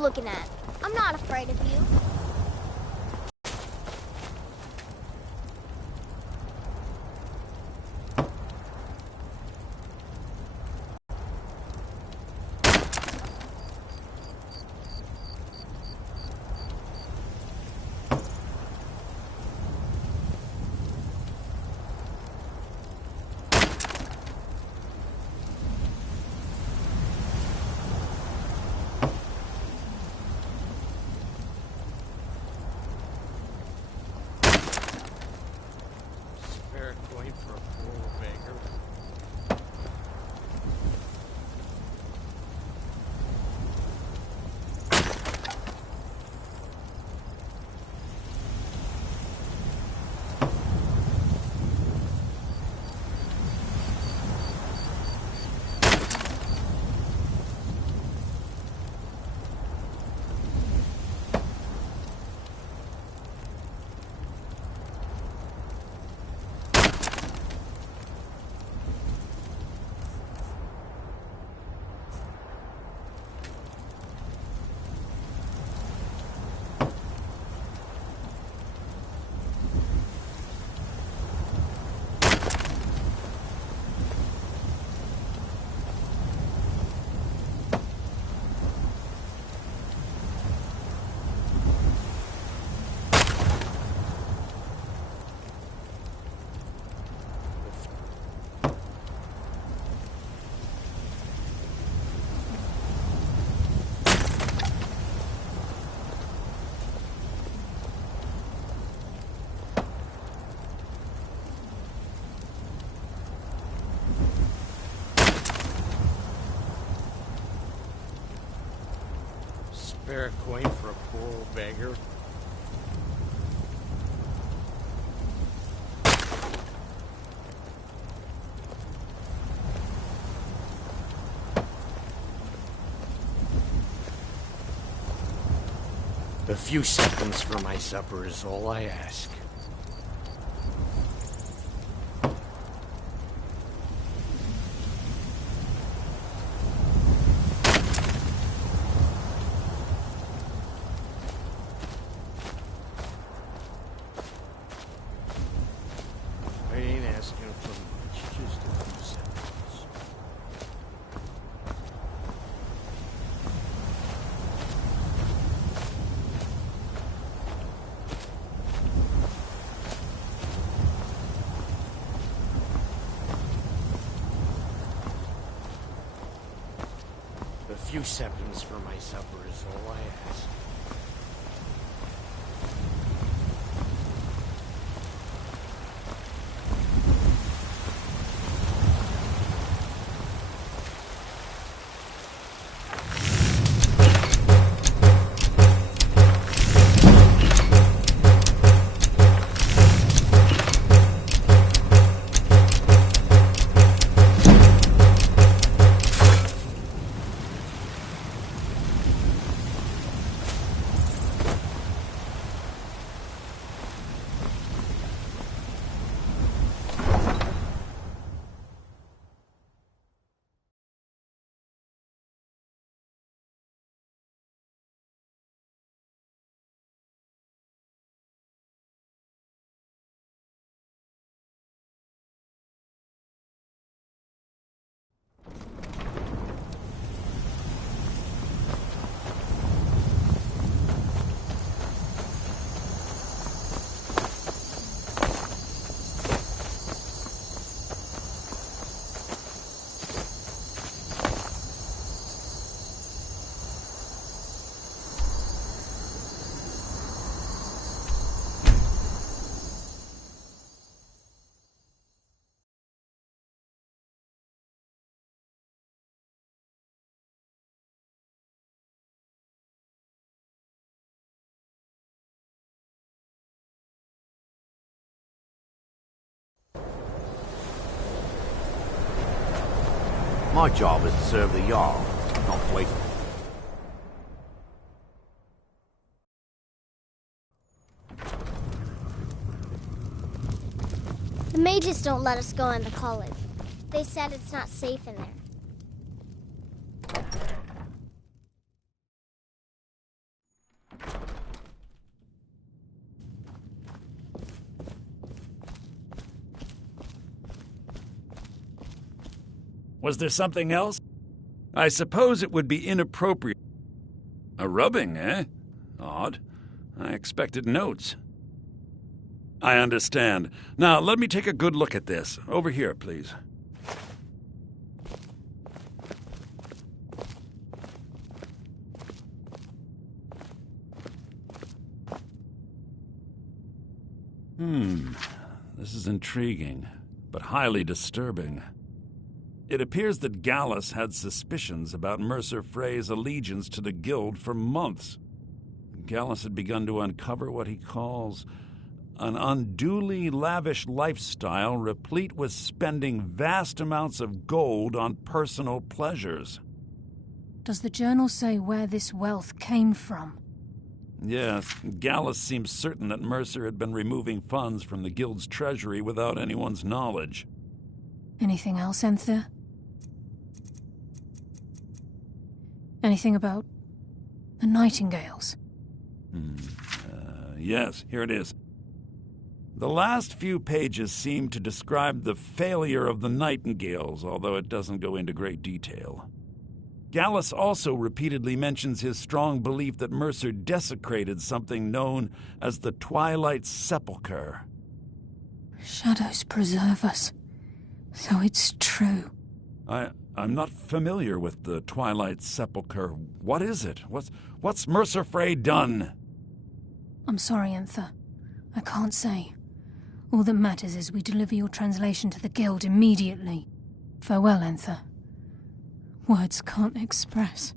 looking at? I'm not afraid of you. Going for a poor beggar. Spare a coin for a poor old beggar. A few seconds for my supper is all I ask. I ain't asking for much, just a few seconds. A few seconds for my supper is all I ask. My job is to serve the Jarl, not wait. The mages don't let us go into college. They said it's not safe in there. Was there something else? I suppose it would be inappropriate. A rubbing, eh? Odd. I expected notes. I understand. Now, let me take a good look at this. Over here, please. This is intriguing, but highly disturbing. It appears that Gallus had suspicions about Mercer Frey's allegiance to the Guild for months. Gallus had begun to uncover what he calls an unduly lavish lifestyle replete with spending vast amounts of gold on personal pleasures. Does the journal say where this wealth came from? Yes, Gallus seems certain that Mercer had been removing funds from the Guild's treasury without anyone's knowledge. Anything else, Enther? Anything about the Nightingales? Yes, here it is. The last few pages seem to describe the failure of the Nightingales, although it doesn't go into great detail. Gallus also repeatedly mentions his strong belief that Mercer desecrated something known as the Twilight Sepulchre. Shadows preserve us. So it's true. I'm not familiar with the Twilight Sepulchre. What is it? What's Mercer Frey done? I'm sorry, Enther. I can't say. All that matters is we deliver your translation to the Guild immediately. Farewell, Enther. Words can't express.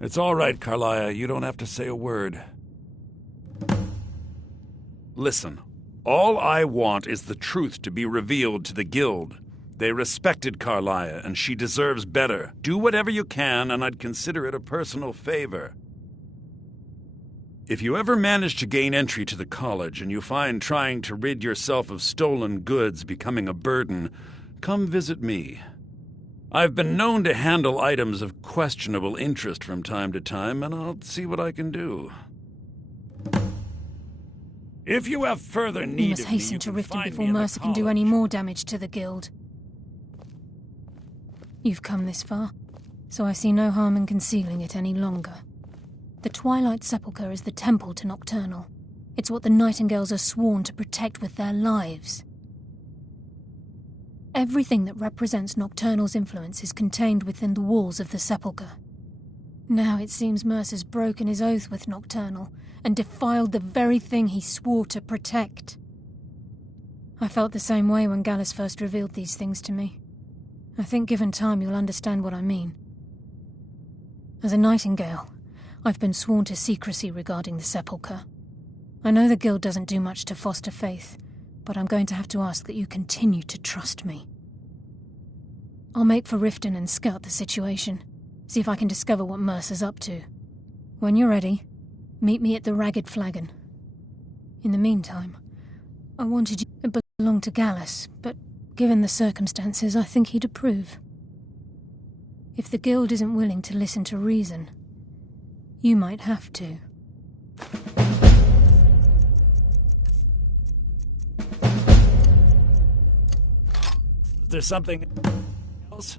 It's all right, Carlia. You don't have to say a word. Listen, all I want is the truth to be revealed to the Guild. They respected Carlia, and she deserves better. Do whatever you can, and I'd consider it a personal favor. If you ever manage to gain entry to the college, and you find trying to rid yourself of stolen goods becoming a burden, come visit me. I've been known to handle items of questionable interest from time to time, and I'll see what I can do. If you have further need We must of me, hasten you to can Riften find me before in the Mercer can do any college. more damage to the Guild. You've come this far, so I see no harm in concealing it any longer. The Twilight Sepulchre is the temple to Nocturnal. It's what the Nightingales are sworn to protect with their lives. Everything that represents Nocturnal's influence is contained within the walls of the Sepulchre. Now it seems Mercer's broken his oath with Nocturnal and defiled the very thing he swore to protect. I felt the same way when Gallus first revealed these things to me. I think given time you'll understand what I mean. As a Nightingale, I've been sworn to secrecy regarding the Sepulchre. I know the Guild doesn't do much to foster faith, but I'm going to have to ask that you continue to trust me. I'll make for Riften and scout the situation, see if I can discover what Mercer's up to. When you're ready, meet me at the Ragged Flagon. In the meantime, I wanted you to belong to Gallus, but given the circumstances, I think he'd approve. If the Guild isn't willing to listen to reason, you might have to. Is there something else?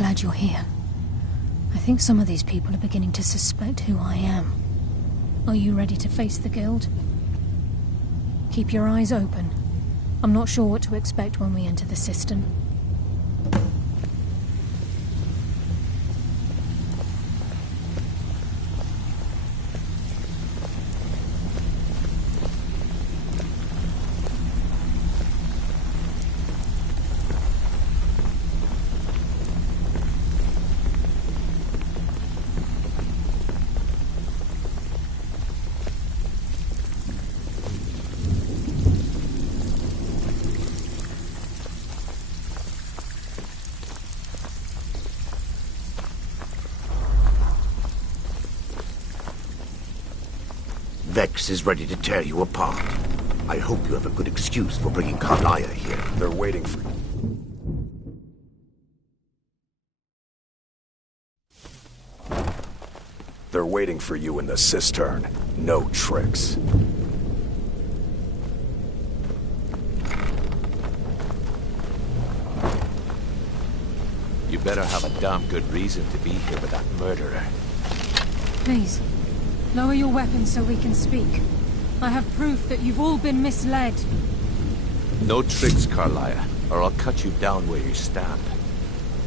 glad you're here. I think some of these people are beginning to suspect who I am. Are you ready to face the Guild? Keep your eyes open. I'm not sure what to expect when we enter the cistern. Vex is ready to tear you apart. I hope you have a good excuse for bringing Carlia here. They're waiting for you. They're waiting for you in the cistern. No tricks. You better have a damn good reason to be here with that murderer. Please, lower your weapons so we can speak. I have proof that you've all been misled. No tricks, Carlia, or I'll cut you down where you stand.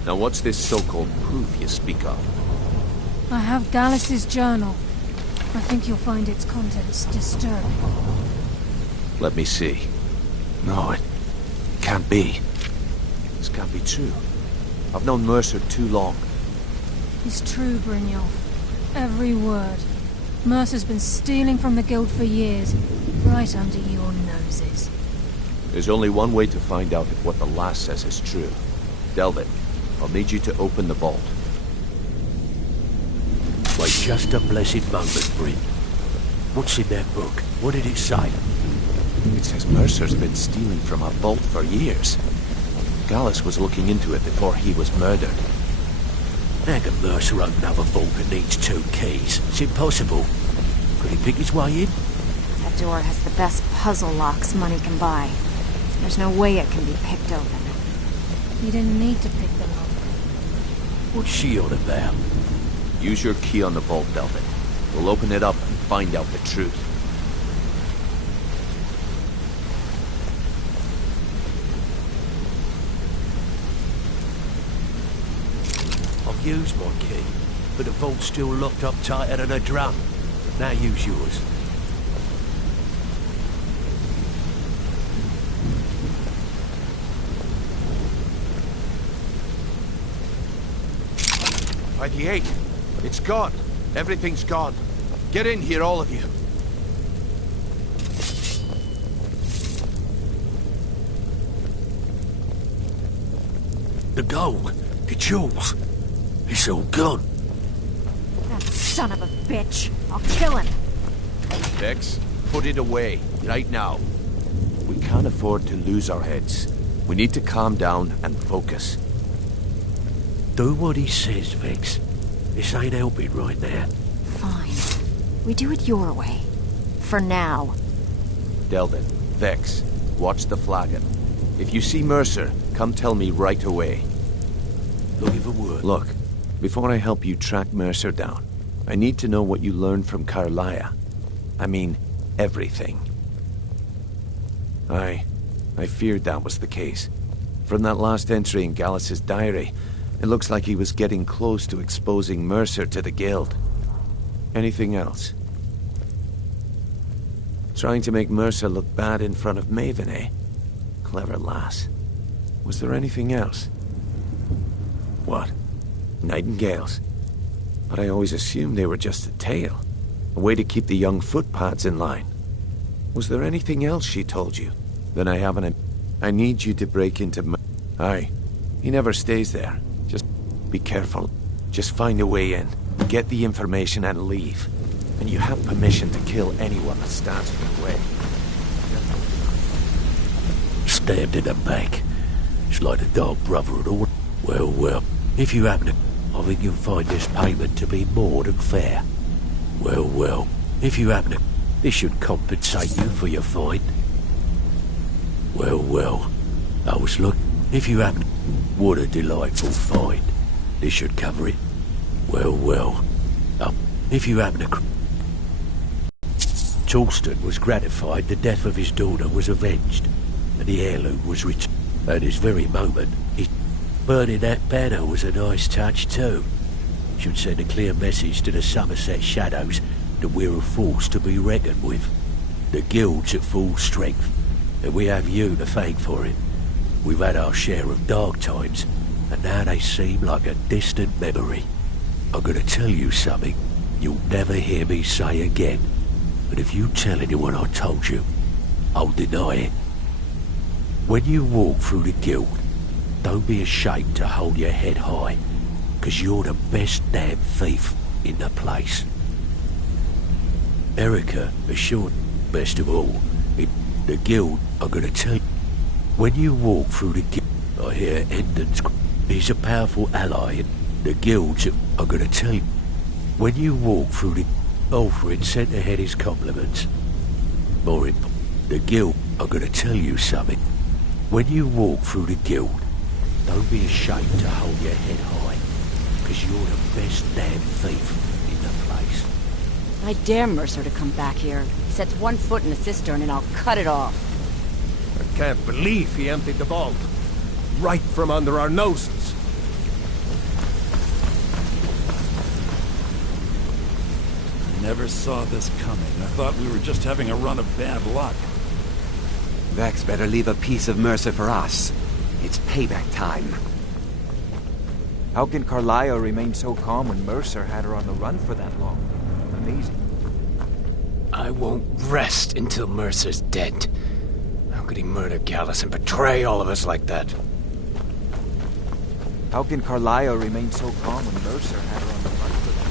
Now what's this so-called proof you speak of? I have Gallus's journal. I think you'll find its contents disturbing. Let me see. No, it can't be. This can't be true. I've known Mercer too long. It's true, Brynjolf. Every word. Mercer's been stealing from the Guild for years, right under your noses. There's only one way to find out if what the lass says is true. Delvin, I'll need you to open the vault. Wait just a blessed moment, Bryn. What's in that book? What did it say? It says Mercer's been stealing from our vault for years. Gallus was looking into it before he was murdered. How can Mercer open up a vault that needs 2 keys? It's impossible. Could he pick his way in? That door has the best puzzle locks money can buy. There's no way it can be picked open. You didn't need to pick the lock. What's she on about? Use your key on the vault, Delvin. We'll open it up and find out the truth. I've used my key, but the vault's still locked up tighter than a drum. Now use yours. pt8, it's gone. Everything's gone. Get in here, all of you. The gold, the jewels, it's all gone. That son of a bitch! I'll kill him! Vex, put it away, right now. We can't afford to lose our heads. We need to calm down and focus. Do what he says, Vex. This ain't helping right now. Fine. We do it your way. For now. Delvin, Vex, watch the flagon. If you see Mercer, come tell me right away. Looking for word. Look, before I help you track Mercer down, I need to know what you learned from Carlia. I mean, everything. I feared that was the case. From that last entry in Gallus's diary, it looks like he was getting close to exposing Mercer to the Guild. Anything else? Trying to make Mercer look bad in front of Maven, eh? Clever lass. Was there anything else? What? Nightingales? But I always assumed they were just a tale. A way to keep the young footpads in line. Was there anything else she told you? Then I haven't... I need you to break into... Aye. He never stays there. Just be careful. Just find a way in. Get the information and leave. And you have permission to kill anyone that stands in your way. Stabbed in the back. It's like a dog brother and all. Well, well. If you happen to... I think you'll find this payment to be more than fair. Well, well. If you happen to... This should compensate you for your find. Well, well. I was looking... If you happen to... What a delightful find. This should cover it. Well, well. If you happen to... Torsten was gratified the death of his daughter was avenged, and the heirloom was returned. At this very moment, burning that banner was a nice touch too. Should send a clear message to the Somerset Shadows that we're a force to be reckoned with. The guild's at full strength, and we have you to thank for it. We've had our share of dark times, and now they seem like a distant memory. I'm gonna tell you something you'll never hear me say again. And if you tell anyone I told you, I'll deny it. When you walk through the guild, don't be ashamed to hold your head high, because you're the best damn thief in the place. Erica assured best of all, in the guild, I'm gonna tell you, when you walk through the guild, I hear Endon's... He's a powerful ally in the guilds. I'm gonna tell you, when you walk through the... Alfred sent ahead his compliments. More important, the guild, I'm gonna tell you something. When you walk through the guild, don't be ashamed to hold your head high, because you're the best damn thief in the place. I dare Mercer to come back here. He sets one foot in the cistern and I'll cut it off. I can't believe he emptied the vault. Right from under our noses. Never saw this coming. I thought we were just having a run of bad luck. Vex better leave a piece of Mercer for us. It's payback time. How can Carlisle remain so calm when Mercer had her on the run for that long? Amazing. I won't rest until Mercer's dead. How could he murder Gallus and betray all of us like that? How can Carlisle remain so calm when Mercer had her on the run for that?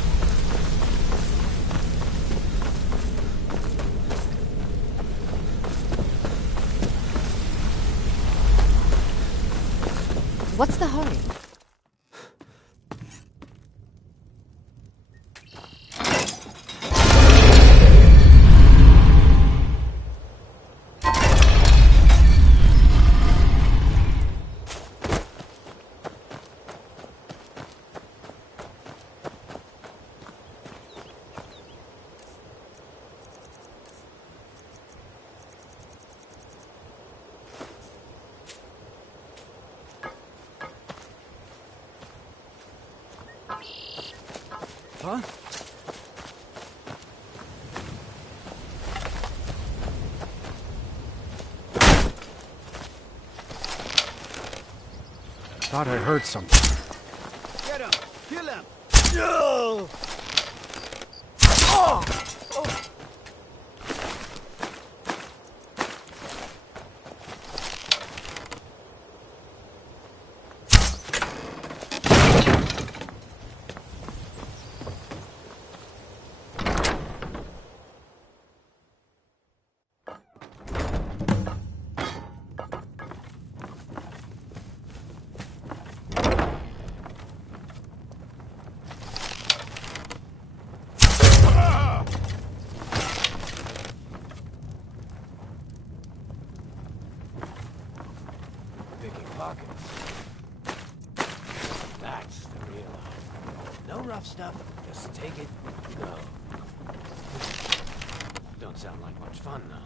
What's the hurry? Huh? Thought I heard something. Get him! Kill him! No! Picking pockets. That's the real art. No rough stuff, just take it and go. Don't sound like much fun, though.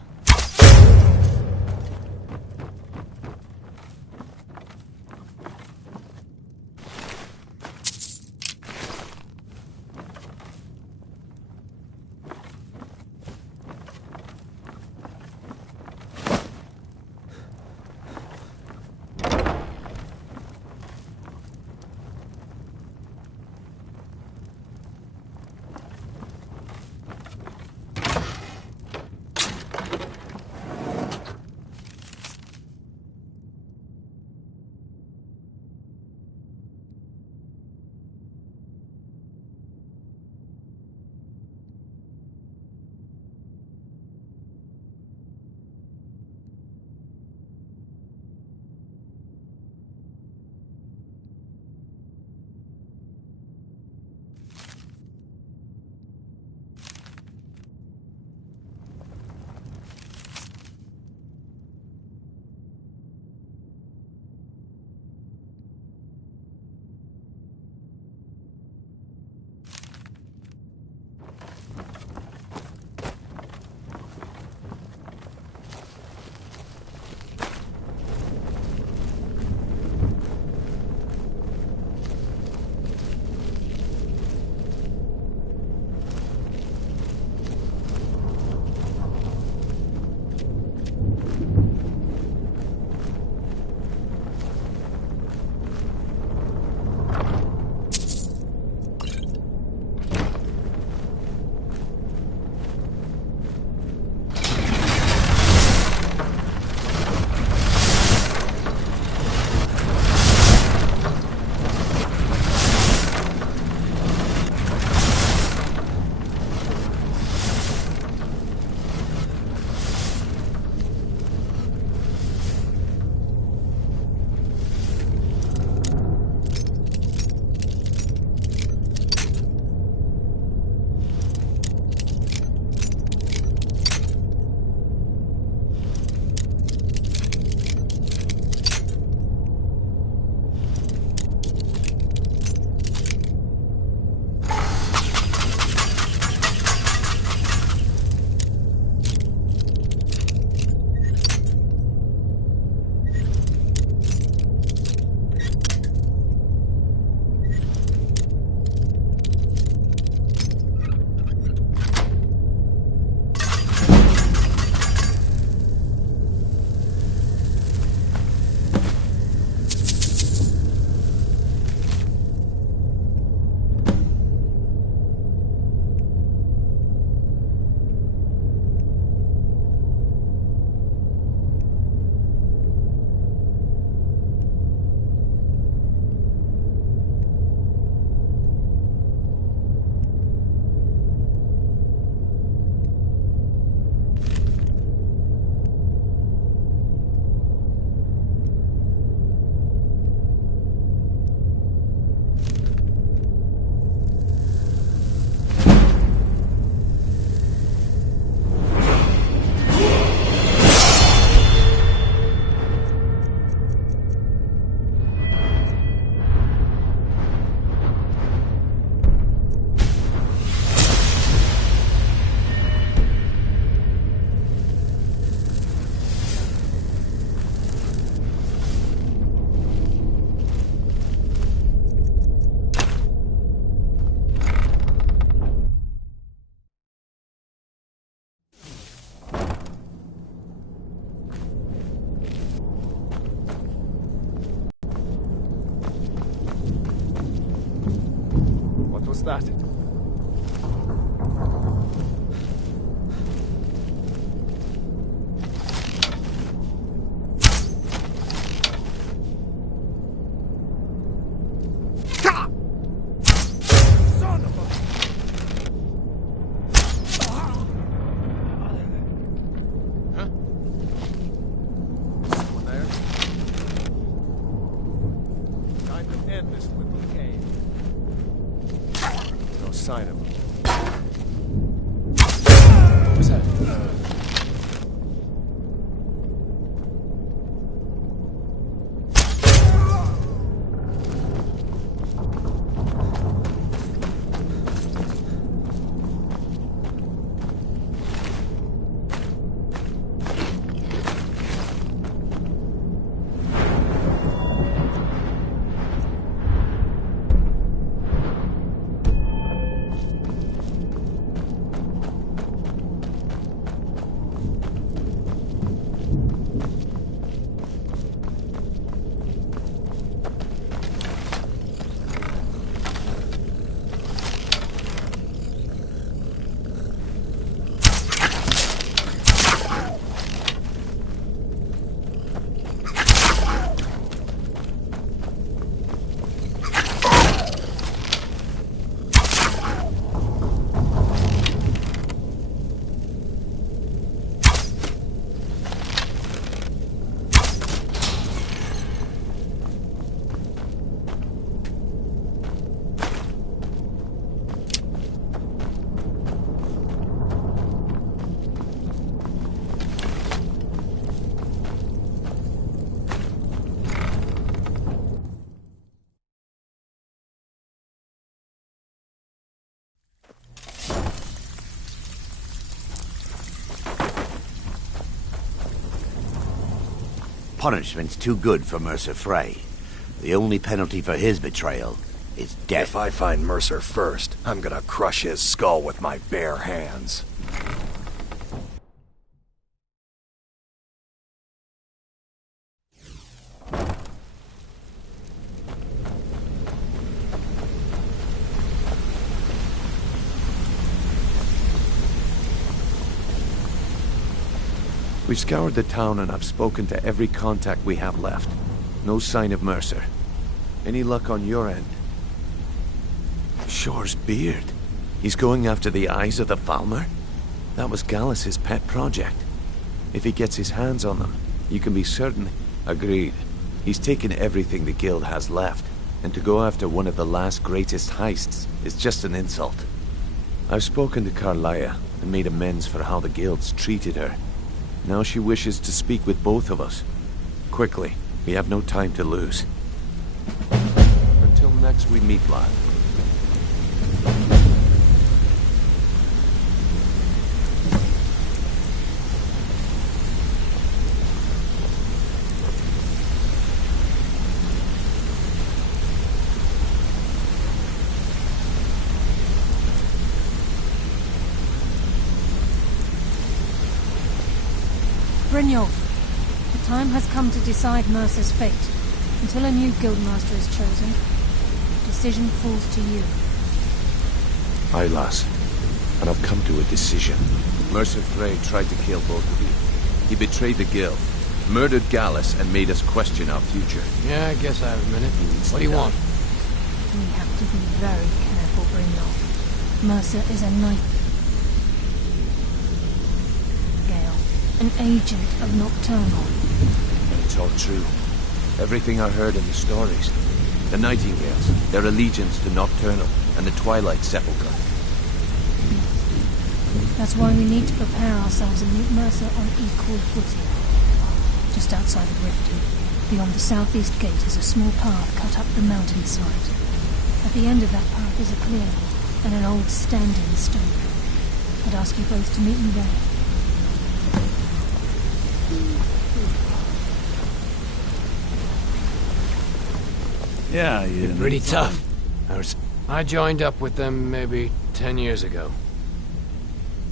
that? Sign of him. What was that? Punishment's too good for Mercer Frey. The only penalty for his betrayal is death. If I find Mercer first, I'm gonna crush his skull with my bare hands. We've scoured the town and I've spoken to every contact we have left. No sign of Mercer. Any luck on your end? Shore's beard. He's going after the eyes of the Falmer? That was Gallus's pet project. If he gets his hands on them, you can be certain... Agreed. He's taken everything the guild has left, and to go after one of the last greatest heists is just an insult. I've spoken to Carlia and made amends for how the guilds treated her. Now she wishes to speak with both of us. Quickly, we have no time to lose. Until next we meet, lad. Brynjolf, the time has come to decide Mercer's fate. Until a new guildmaster is chosen, the decision falls to you. Aye, lass. And I've come to a decision. Mercer Frey tried to kill both of you. He betrayed the guild, murdered Gallus, and made us question our future. Yeah, I guess I have a minute. What do you want? We have to be very careful, Brynjolf. Mercer is a knight. An agent of Nocturnal. It's all true. Everything I heard in the stories. The Nightingales, their allegiance to Nocturnal, and the Twilight Sepulchre. That's why we need to prepare ourselves and meet Mercer on equal footing. Just outside of Riften, beyond the southeast gate is a small path cut up the mountainside. At the end of that path is a clearing, and an old standing stone. I'd ask you both to meet me there. Yeah, you... Pretty tough. I joined up with them maybe 10 years ago.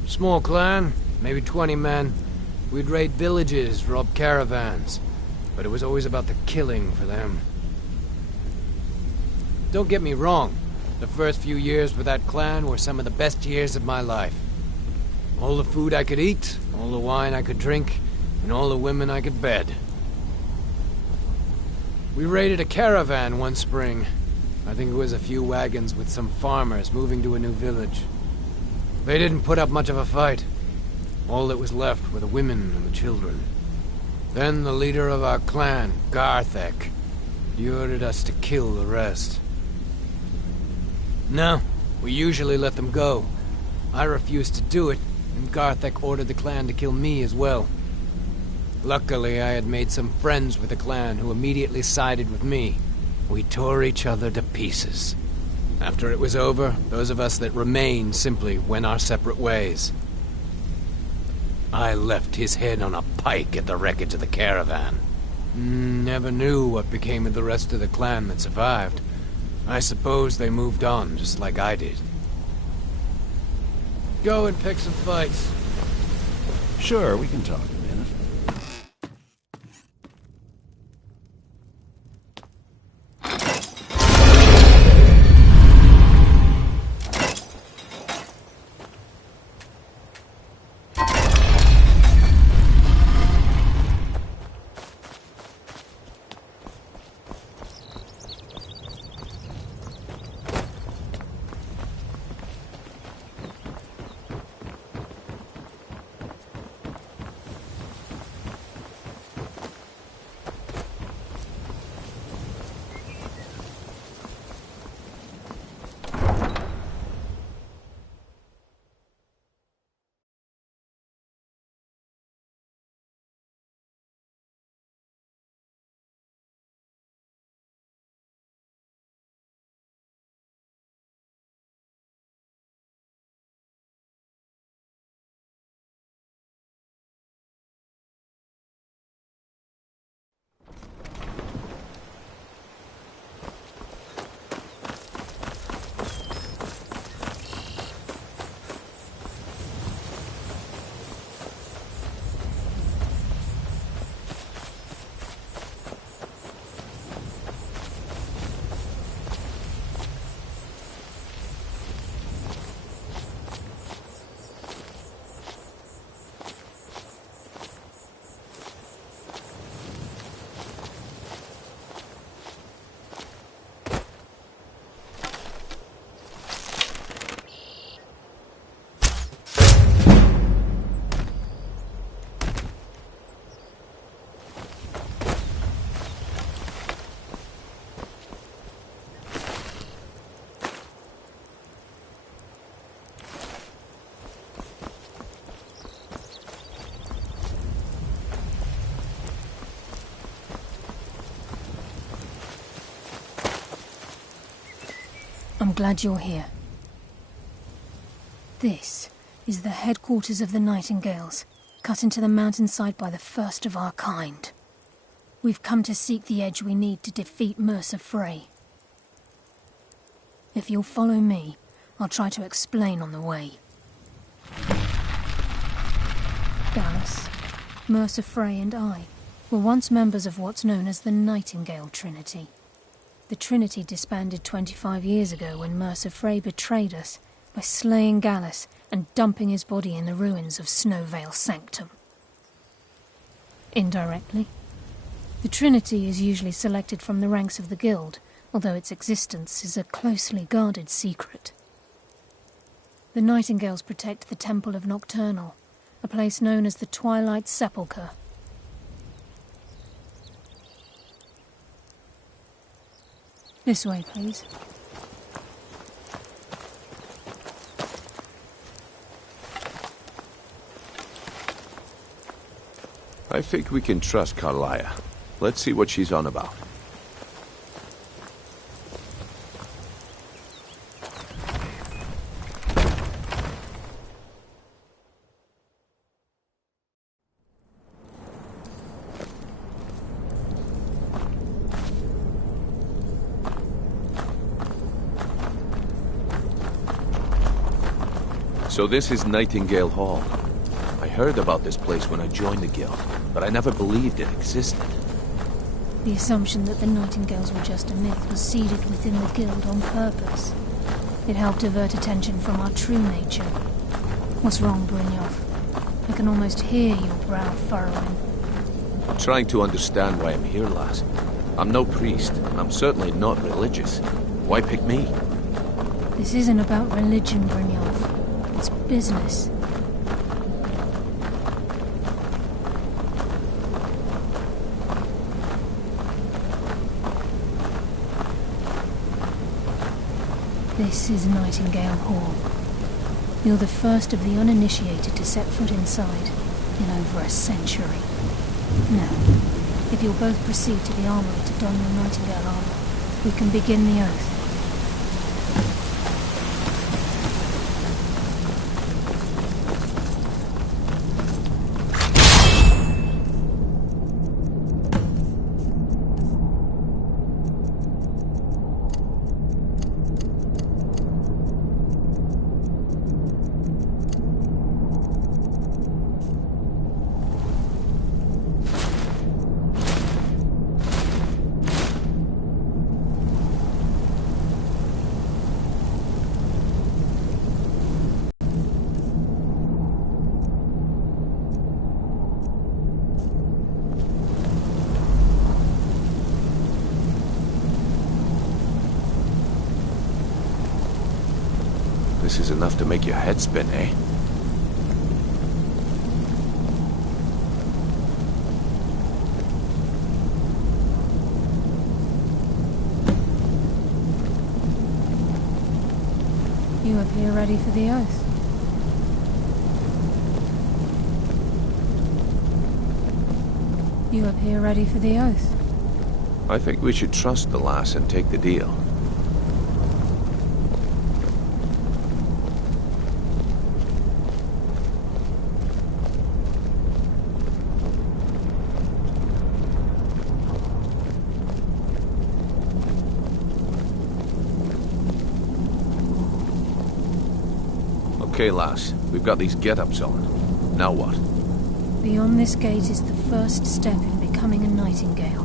Small clan, maybe 20 men. We'd raid villages, rob caravans. But it was always about the killing for them. Don't get me wrong. The first few years with that clan were some of the best years of my life. All the food I could eat, all the wine I could drink, and all the women I could bed. We raided a caravan one spring. I think it was a few wagons with some farmers moving to a new village. They didn't put up much of a fight. All that was left were the women and the children. Then the leader of our clan, Garthek, he ordered us to kill the rest. No, we usually let them go. I refused to do it, and Garthek ordered the clan to kill me as well. Luckily, I had made some friends with the clan who immediately sided with me. We tore each other to pieces. After it was over, those of us that remained simply went our separate ways. I left his head on a pike at the wreckage of the caravan. Never knew what became of the rest of the clan that survived. I suppose they moved on, just like I did. Go and pick some fights. Sure, we can talk a minute. I'm glad you're here. This is the headquarters of the Nightingales, cut into the mountainside by the first of our kind. We've come to seek the edge we need to defeat Mercer Frey. If you'll follow me, I'll try to explain on the way. Gallus, Mercer Frey and I were once members of what's known as the Nightingale Trinity. The Trinity disbanded 25 years ago when Mercer Frey betrayed us by slaying Gallus and dumping his body in the ruins of Snowvale Sanctum. Indirectly, the Trinity is usually selected from the ranks of the Guild, although its existence is a closely guarded secret. The Nightingales protect the Temple of Nocturnal, a place known as the Twilight Sepulchre. This way, please. I think we can trust Carlia. Let's see what she's on about. So this is Nightingale Hall. I heard about this place when I joined the Guild, but I never believed it existed. The assumption that the Nightingales were just a myth was seeded within the Guild on purpose. It helped divert attention from our true nature. What's wrong, Brynjolf? I can almost hear your brow furrowing. I'm trying to understand why I'm here, lass. I'm no priest, and I'm certainly not religious. Why pick me? This isn't about religion, Brynjolf. It's business. This is Nightingale Hall. You're the first of the uninitiated to set foot inside in over a century. Now, if you'll both proceed to the armory to don your Nightingale armor, we can begin the oath. This is enough to make your head spin, eh? You appear ready for the oath. You appear ready for the oath. I think we should trust the lass and take the deal. Okay, lass. We've got these get-ups on. Now what? Beyond this gate is the first step in becoming a Nightingale.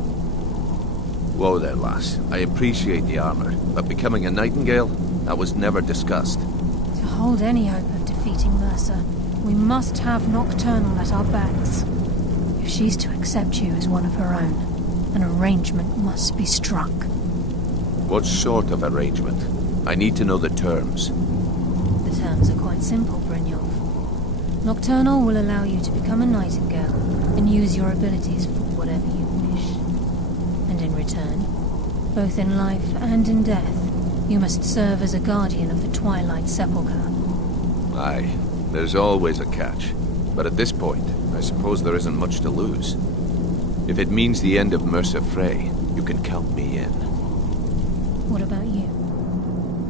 Whoa there, lass. I appreciate the armor, but becoming a Nightingale? That was never discussed. To hold any hope of defeating Mercer, we must have Nocturnal at our backs. If she's to accept you as one of her own, an arrangement must be struck. What sort of arrangement? I need to know the terms. The terms are quite simple, Brynjolf. Nocturnal will allow you to become a Nightingale and use your abilities for whatever you wish. And in return, both in life and in death, you must serve as a guardian of the Twilight Sepulchre. Aye, there's always a catch. But at this point, I suppose there isn't much to lose. If it means the end of Mercer Frey, you can count me in. What about you?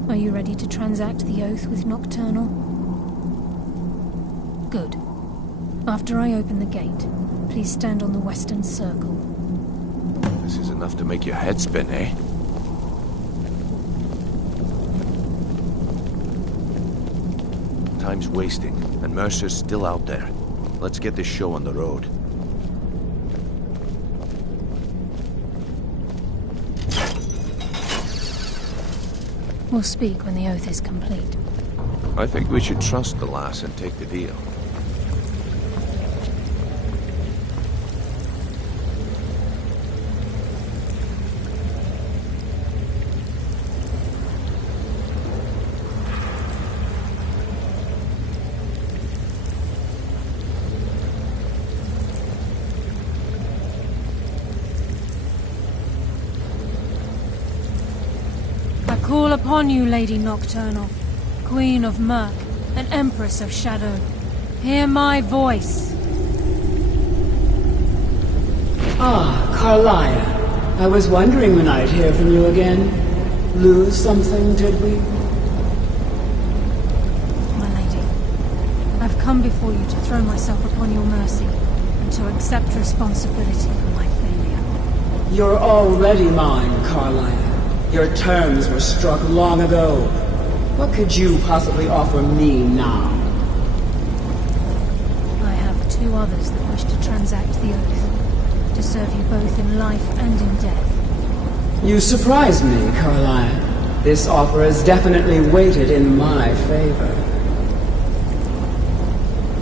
Are you ready to transact the oath with Nocturnal? Good. After I open the gate, please stand on the western circle. This is enough to make your head spin, eh? Time's wasting, and Mercer's still out there. Let's get this show on the road. We'll speak when the oath is complete. I think we should trust the lass and take the deal. Call upon you, Lady Nocturnal, Queen of Murk and Empress of Shadow. Hear my voice. Ah, Carlia. I was wondering when I'd hear from you again. Lose something, did we? My lady, I've come before you to throw myself upon your mercy and to accept responsibility for my failure. You're already mine, Carlia. Your terms were struck long ago. What could you possibly offer me now? I have two others that wish to transact the oath, to serve you both in life and in death. You surprise me, Carlia. This offer is definitely weighted in my favor.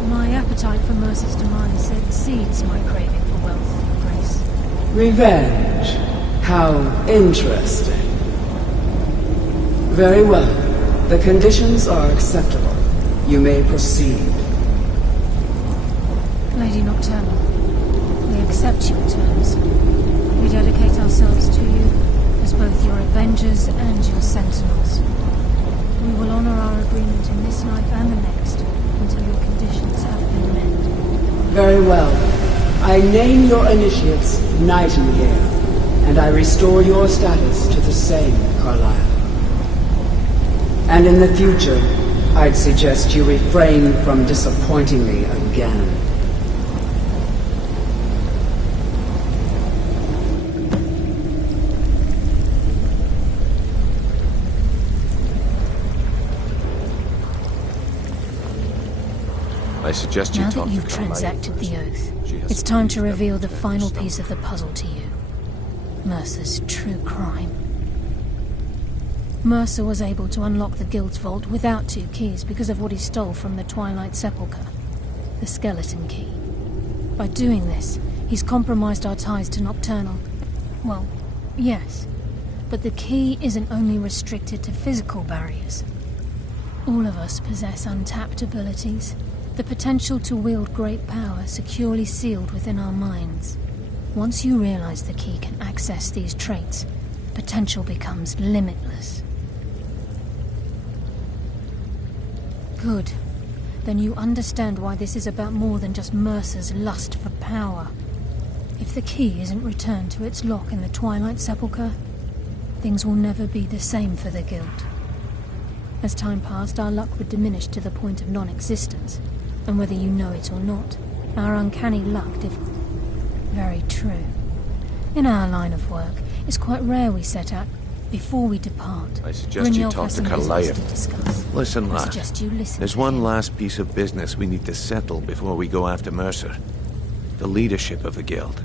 My appetite for Mercer's demise exceeds my craving for wealth and grace. Revenge. How interesting. Very well. The conditions are acceptable. You may proceed. Lady Nocturnal, we accept your terms. We dedicate ourselves to you as both your avengers and your sentinels. We will honor our agreement in this life and the next until your conditions have been met. Very well. I name your initiates Nightingale, and I restore your status to the same, Carlyle. And in the future, I'd suggest you refrain from disappointing me again. I suggest you now talk that you've to Carlyle transacted first. the oath, She has it's to time believe to that reveal was the there final somewhere. piece of the puzzle to you. Mercer's true crime. Mercer was able to unlock the Guild's vault without 2 keys because of what he stole from the Twilight Sepulchre, the skeleton key. By doing this, he's compromised our ties to Nocturnal. Well, yes, but the key isn't only restricted to physical barriers. All of us possess untapped abilities, the potential to wield great power securely sealed within our minds. Once you realize the key can access these traits, potential becomes limitless. Good. Then you understand why this is about more than just Mercer's lust for power. If the key isn't returned to its lock in the Twilight Sepulchre, things will never be the same for the Guild. As time passed, our luck would diminish to the point of non-existence, and whether you know it or not, our uncanny luck very true. In our line of work, it's quite rare we set out before we depart. I suggest you Brynjolf talk has to some Carlyle. business to discuss. Listen, I lad. suggest you listen There's to one him. last piece of business we need to settle before we go after Mercer. The leadership of the Guild.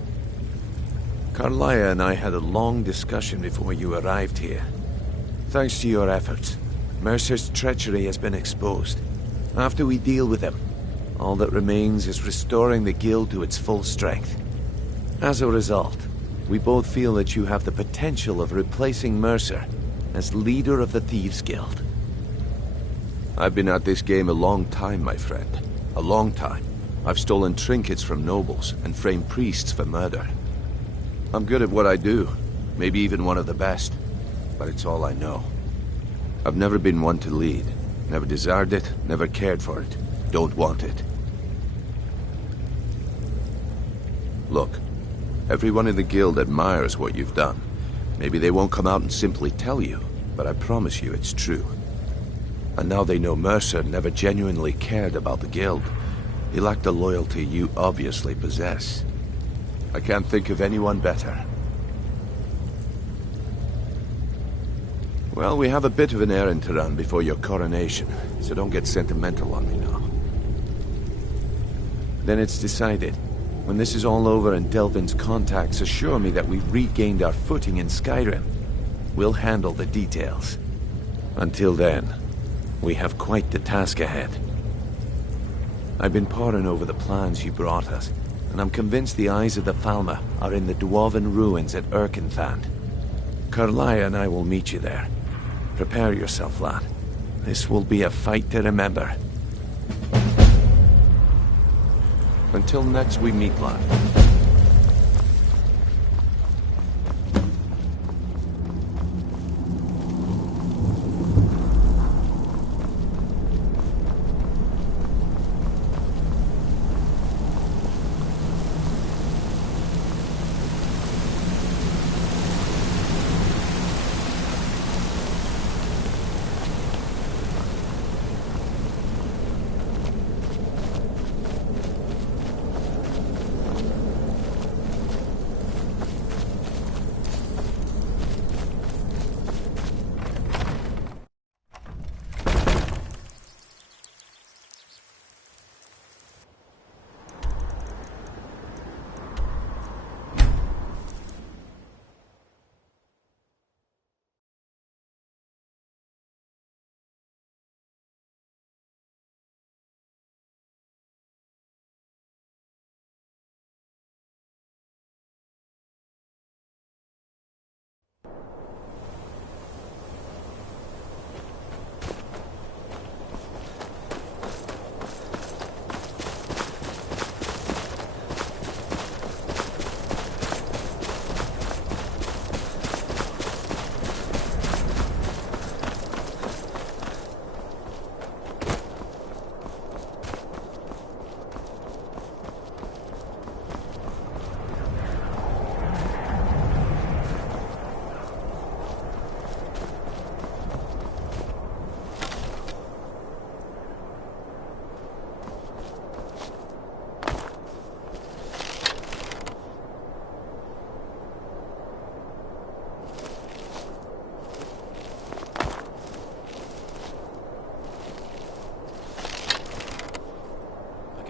Carlyle and I had a long discussion before you arrived here. Thanks to your efforts, Mercer's treachery has been exposed. After we deal with him, all that remains is restoring the Guild to its full strength. As a result, we both feel that you have the potential of replacing Mercer as leader of the Thieves' Guild. I've been at this game a long time, my friend. A long time. I've stolen trinkets from nobles and framed priests for murder. I'm good at what I do, maybe even one of the best, but it's all I know. I've never been one to lead. Never desired it, never cared for it. Don't want it. Look, everyone in the Guild admires what you've done. Maybe they won't come out and simply tell you, but I promise you it's true. And now they know Mercer never genuinely cared about the Guild. He lacked the loyalty you obviously possess. I can't think of anyone better. Well, we have a bit of an errand to run before your coronation, so don't get sentimental on me now. Then it's decided. When this is all over and Delvin's contacts assure me that we've regained our footing in Skyrim, we'll handle the details. Until then, we have quite the task ahead. I've been poring over the plans you brought us, and I'm convinced the eyes of the Falmer are in the Dwarven ruins at Erkenthand. Carlyle and I will meet you there. Prepare yourself, lad. This will be a fight to remember. Until next we meet, lad.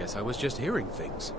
Guess I was just hearing things.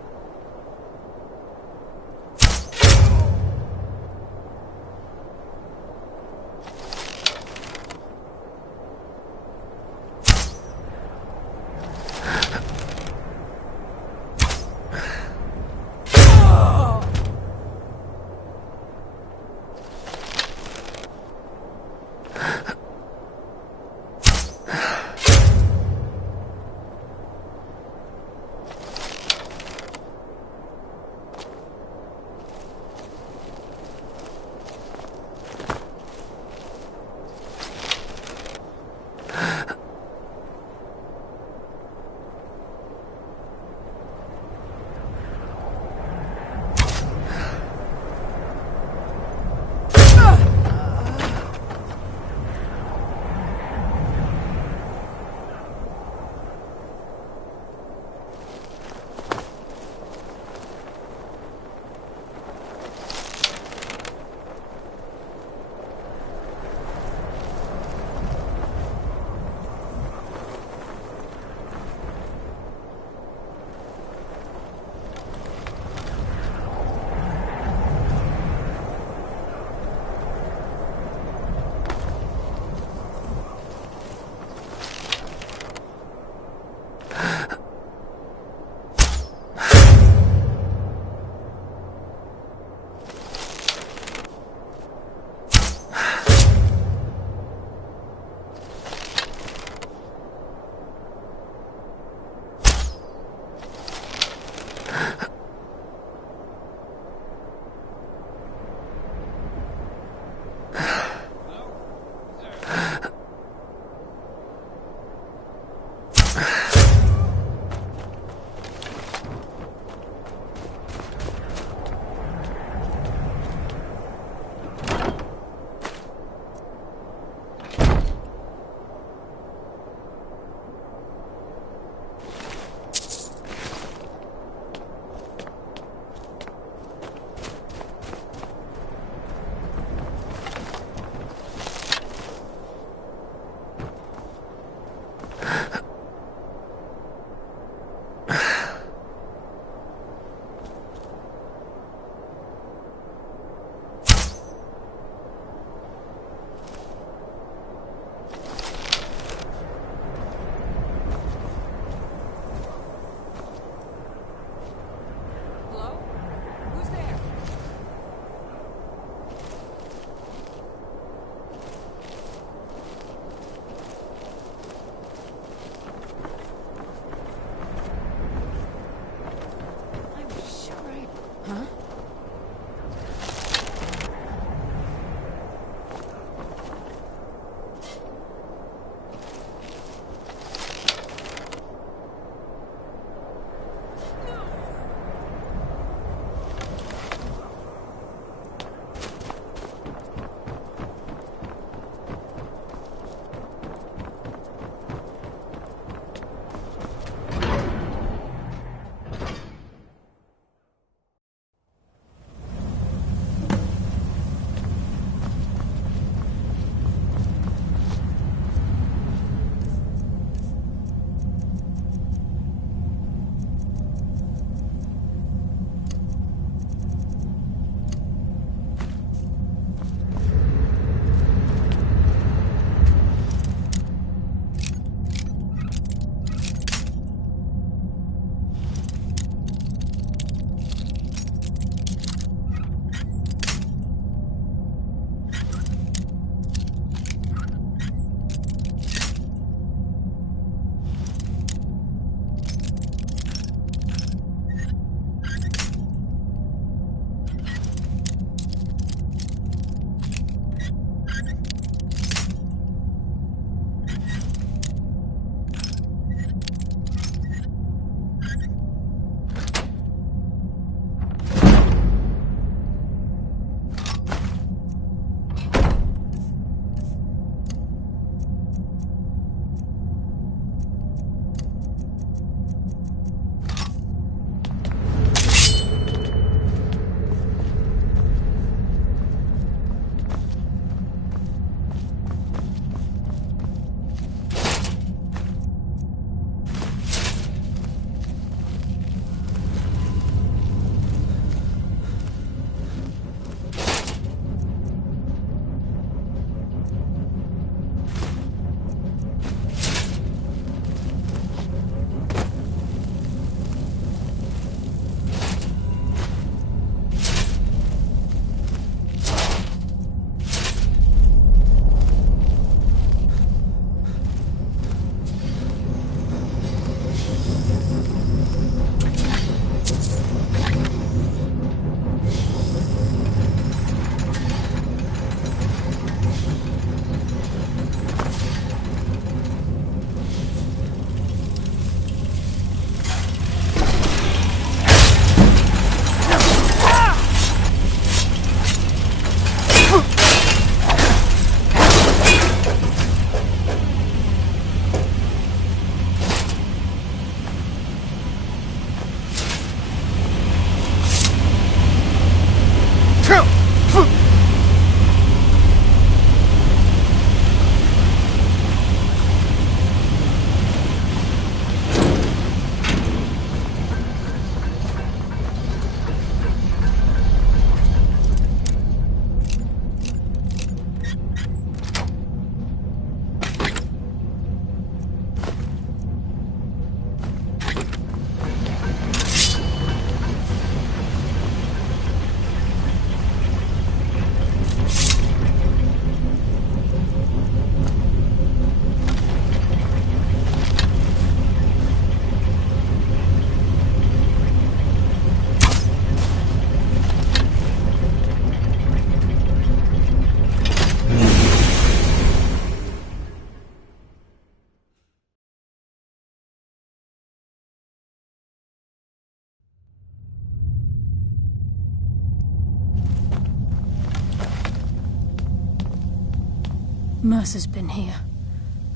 Mercer's been here.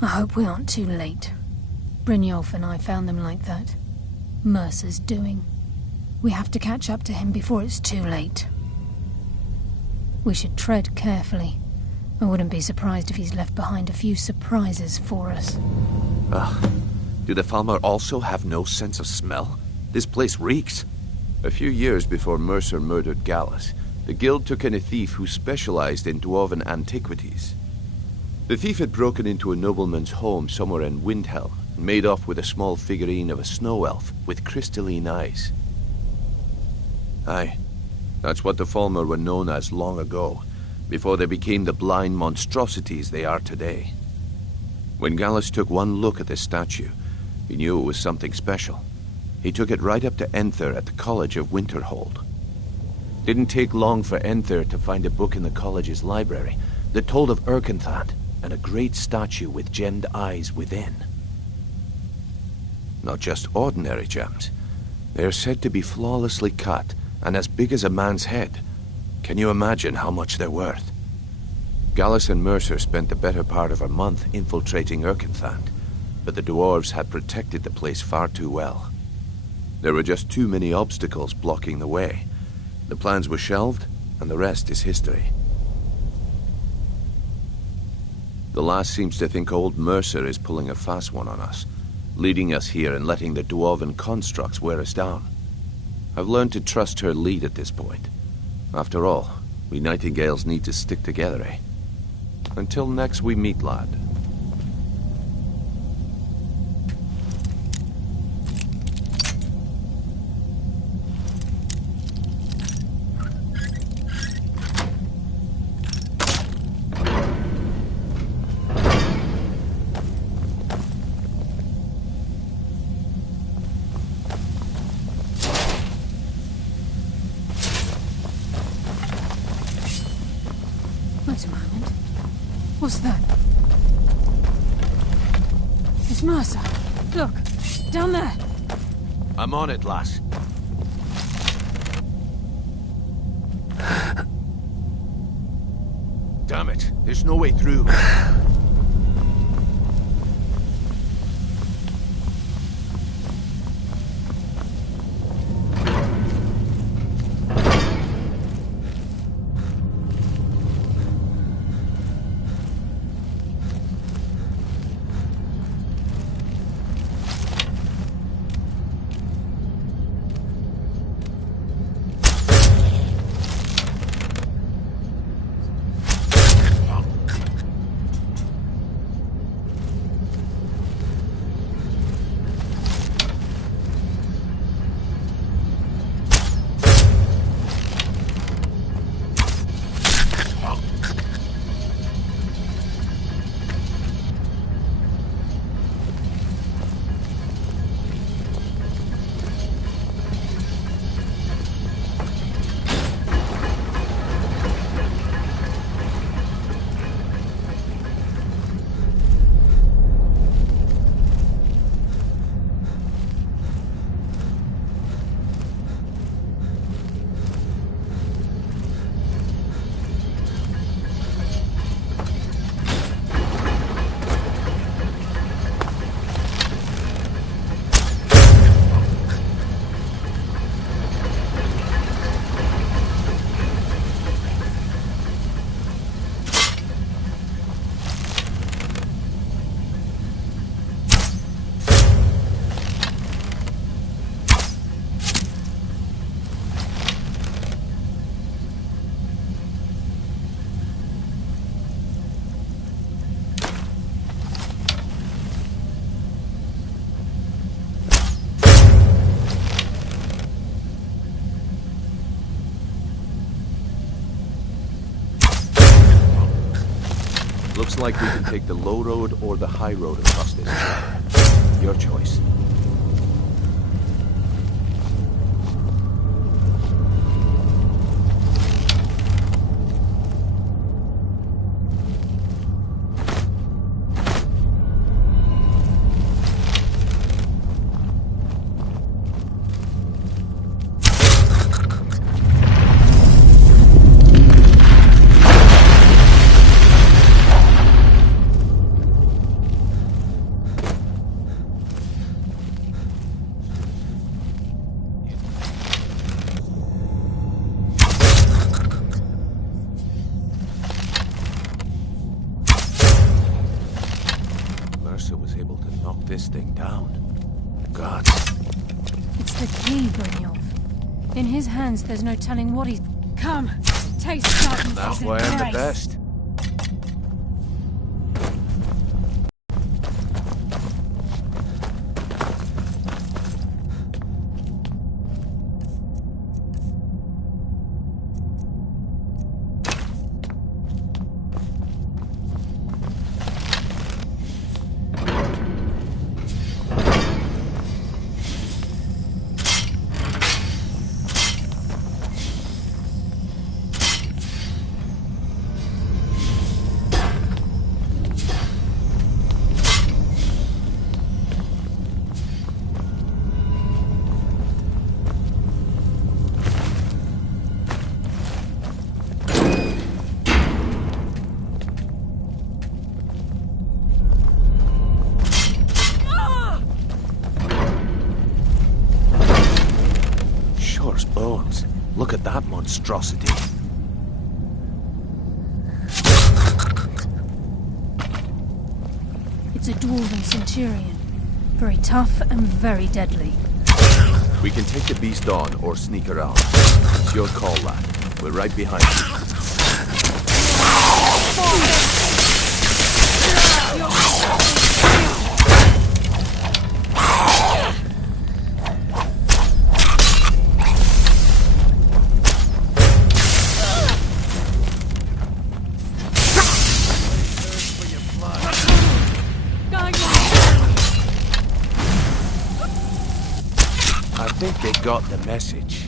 I hope we aren't too late. Brynjolf and I found them like that. Mercer's doing. We have to catch up to him before it's too late. We should tread carefully. I wouldn't be surprised if he's left behind a few surprises for us. Do the Falmer also have no sense of smell? This place reeks. A few years before Mercer murdered Gallus, the guild took in a thief who specialized in dwarven antiquities. The thief had broken into a nobleman's home somewhere in Windhelm and made off with a small figurine of a snow elf with crystalline eyes. Aye, that's what the Falmer were known as long ago, before they became the blind monstrosities they are today. When Gallus took one look at this statue, he knew it was something special. He took it right up to Enther at the College of Winterhold. Didn't take long for Enther to find a book in the college's library that told of Erkenthand and a great statue with gemmed eyes within. Not just ordinary gems. They are said to be flawlessly cut and as big as a man's head. Can you imagine how much they're worth? Gallus and Mercer spent the better part of a month infiltrating Erkenthand, but the dwarves had protected the place far too well. There were just too many obstacles blocking the way. The plans were shelved, and the rest is history. The lass seems to think old Mercer is pulling a fast one on us, leading us here and letting the dwarven constructs wear us down. I've learned to trust her lead at this point. After all, we Nightingales need to stick together, eh? Until next we meet, lad. Wait a moment. What's that? It's Mercer. Look, down there. I'm on it, lass. Damn it, there's no way through. Looks like we can take the low road or the high road across this. Your choice. Mercer was able to knock this thing down. God. It's the key, Brynjolf. In his hands, there's no telling what he's... Come, taste darkness. That way I'm the best. Bones. Look at that monstrosity. It's a dwarven centurion. Very tough and very deadly. We can take the beast on or sneak around. It's your call, lad. We're right behind you. I think they got the message.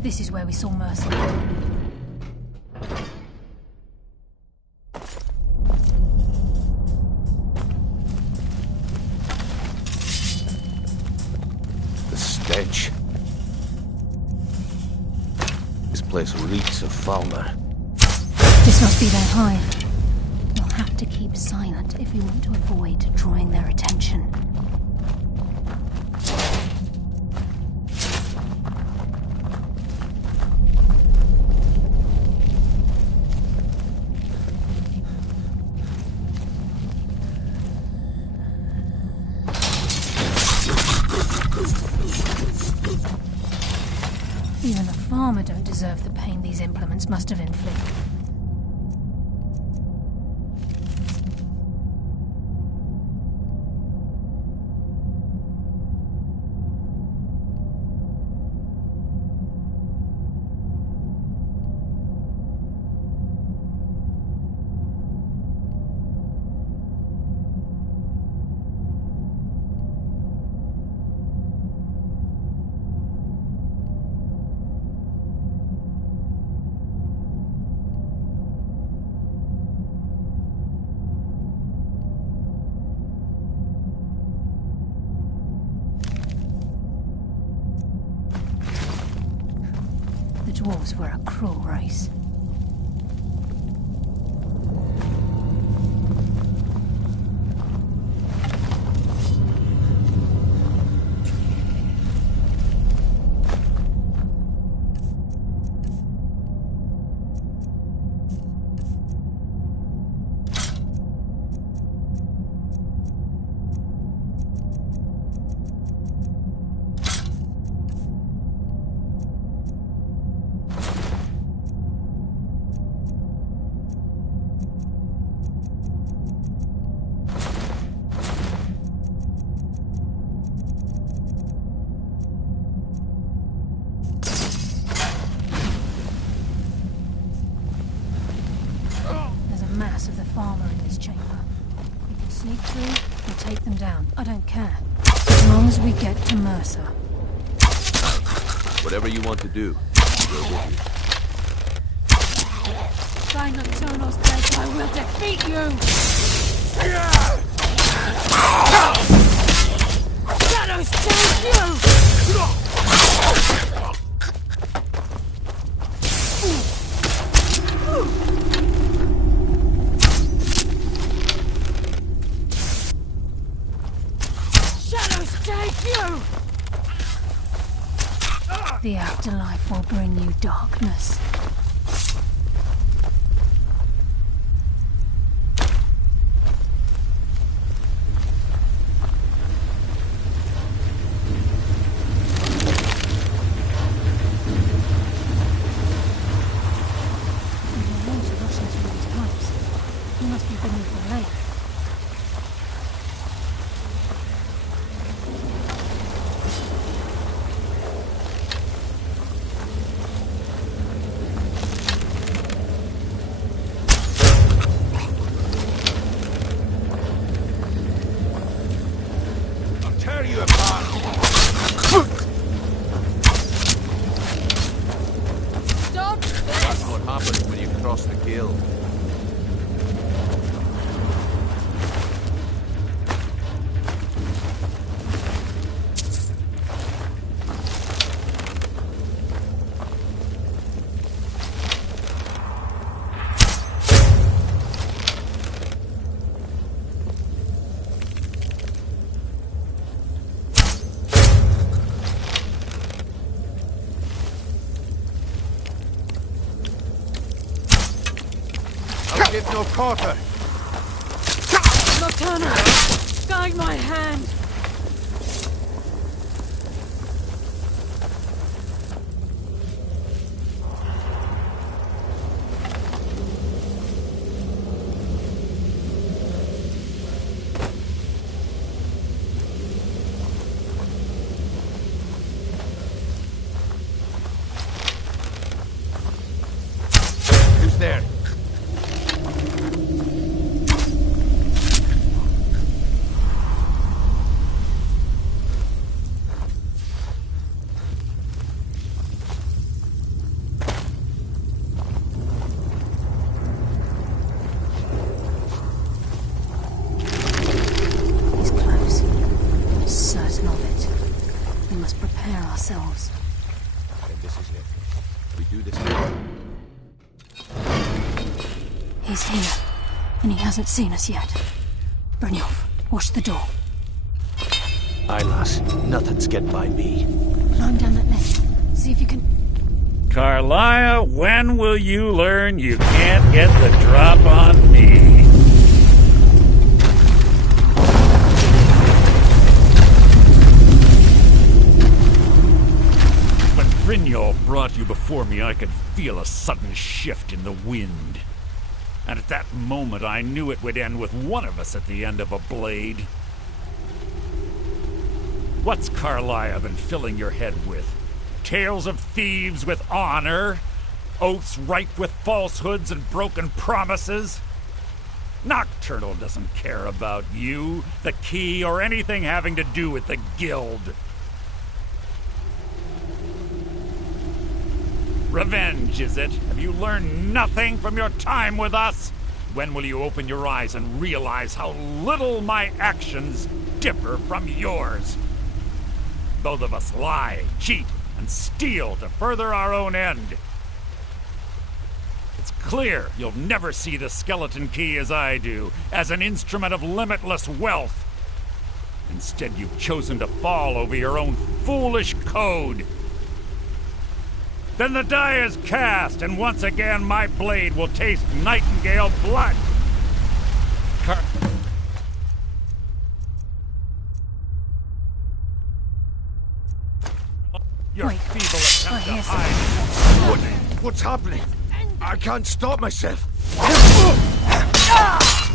This is where we saw Mercer. The stench. This place reeks of fauna. This must be their hive. We'll have to keep silent if we want to avoid drawing their attention. Even the farmer don't deserve the pain these implements must have inflicted. dwarves were a cruel race. Mass of the farmer in this chamber. We can sneak through and take them down. I don't care. As long as we get to Mercer. Whatever you want to do, we're with you. By Nocturnal's death, I will defeat you! Shadows take you! The afterlife will bring you darkness. There's water rushing through these pipes. He must be beneath the lake. Give no quarter. Nocturnal! Guide my hand! Who's there? Ourselves. Then this is it. We do this now. He's here, and he hasn't seen us yet. Brynjolf, watch the door. Aye, lass. Nothing's getting by me. Climb down that ledge. See if you can... Carlia, when will you learn you can't get the drop on me? Brynjolf brought you before me, I could feel a sudden shift in the wind. And at that moment, I knew it would end with one of us at the end of a blade. What's Carlia been filling your head with? Tales of thieves with honor? Oaths ripe with falsehoods and broken promises? Nocturnal doesn't care about you, the key, or anything having to do with the guild. Revenge, is it? Have you learned nothing from your time with us? When will you open your eyes and realize how little my actions differ from yours? Both of us lie, cheat, and steal to further our own end. It's clear you'll never see the skeleton key as I do, as an instrument of limitless wealth. Instead, you've chosen to fall over your own foolish code. Then the die is cast, and once again my blade will taste Nightingale blood. Your feeble attempt to hide. What's happening? I can't stop myself.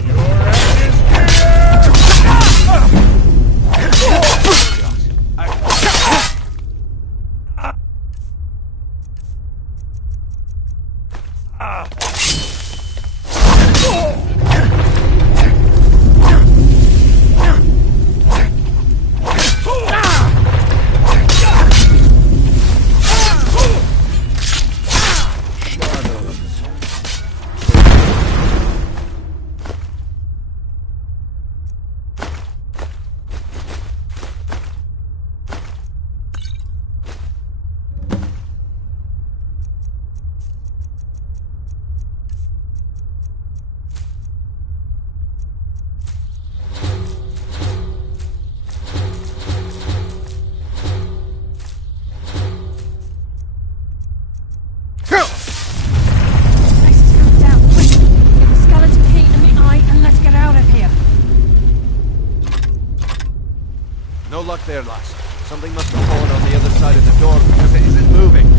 Your end is here! No luck there, lass. Something must have fallen on the other side of the door because it isn't moving.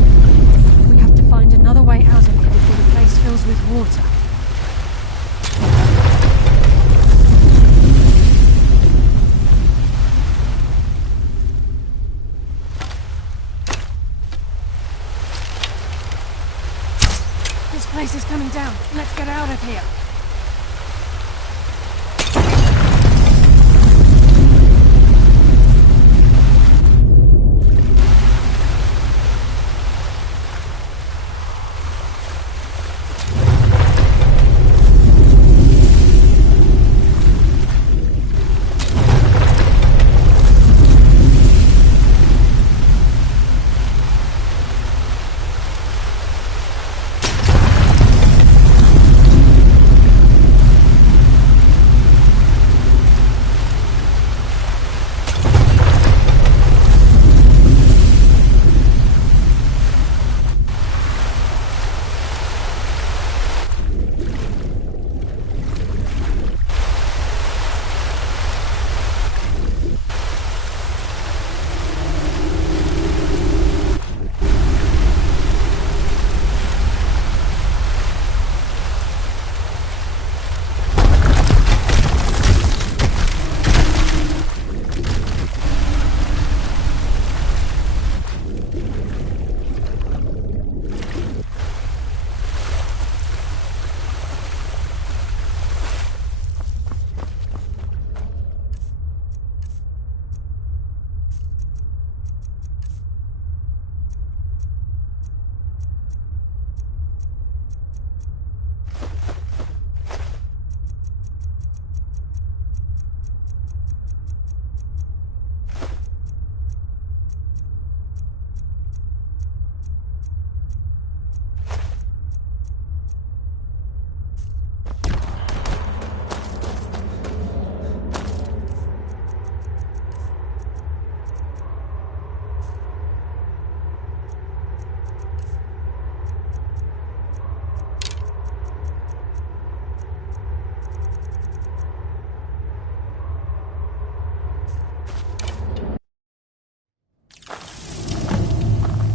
We have to find another way out of here before the place fills with water. This place is coming down. Let's get out of here.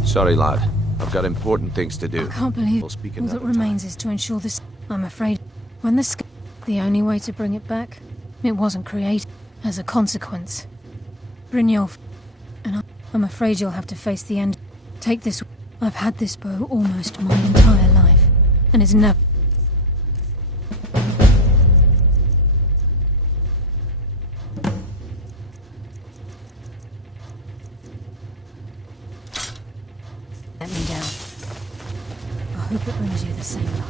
Sorry, lad. I've got important things to do. I can't believe We'll speak all that another remains is to ensure this. I'm afraid when the only way to bring it back, it wasn't created as a consequence. Brynjolf, and I'm afraid you'll have to face the end. Take this. I've had this bow almost my entire life, and it's never. Let me down. I hope it brings you the same luck.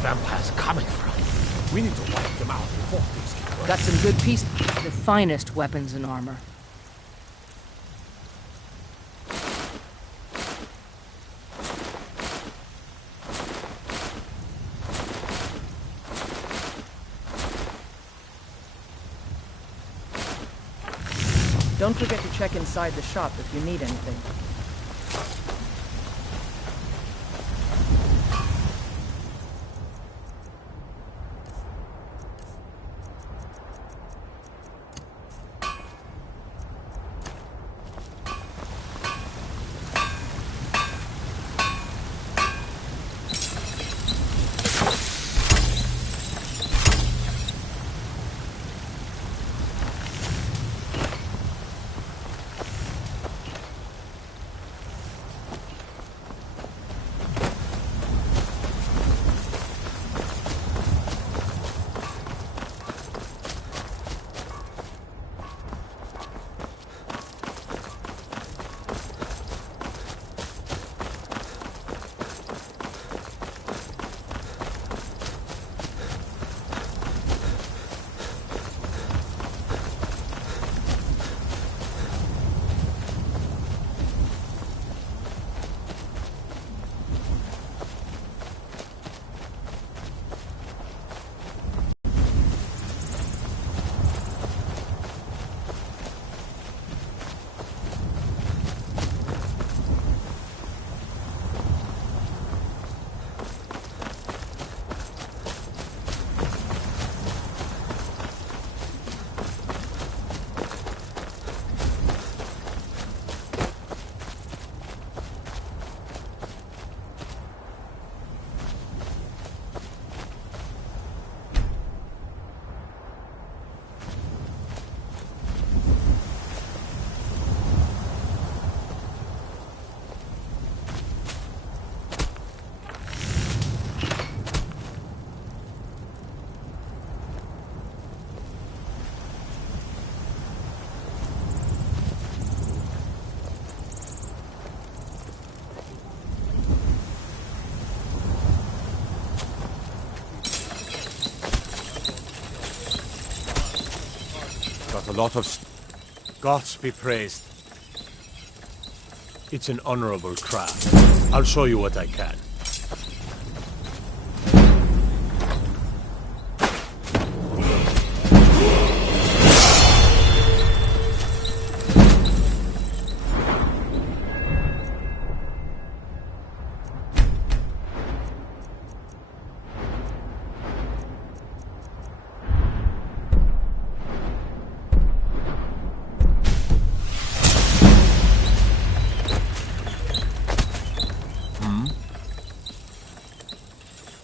vampires coming from? We need to wipe them out before these get worse. Got some good pieces. The finest weapons and armor. Don't forget to check inside the shop if you need anything. Got a lot of... Gods be praised. It's an honorable craft. I'll show you what I can.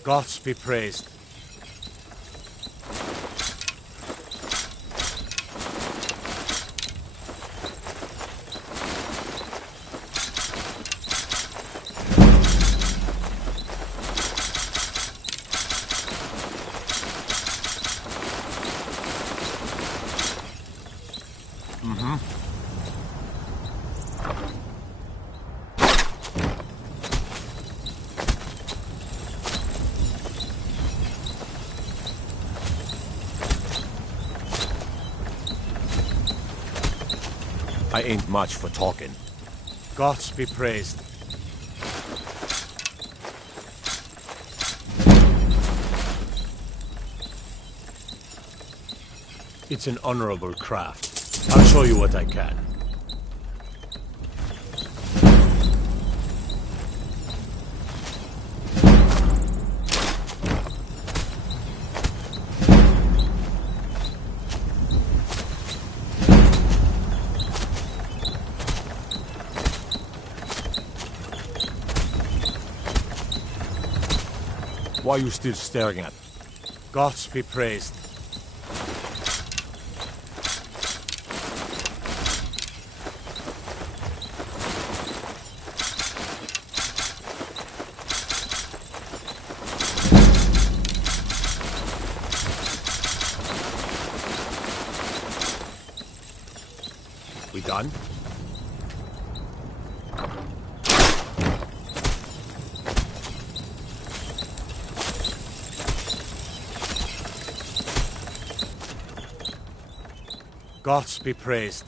Gods be praised. I ain't much for talking. Gods be praised. It's an honorable craft. I'll show you what I can. Why are you still staring at me? Gods be praised. We done? Gods be praised.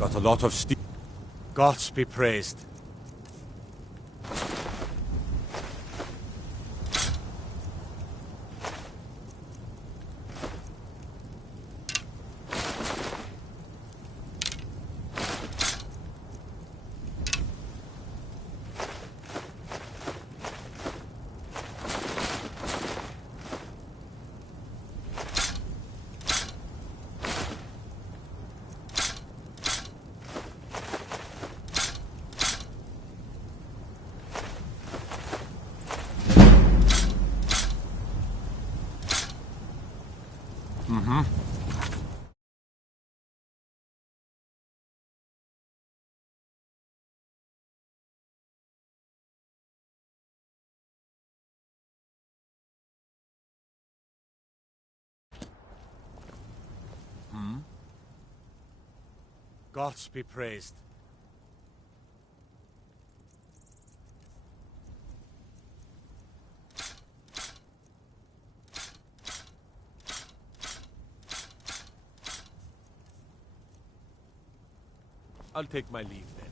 Got a lot of steel. Gods be praised. Gods be praised. I'll take my leave then.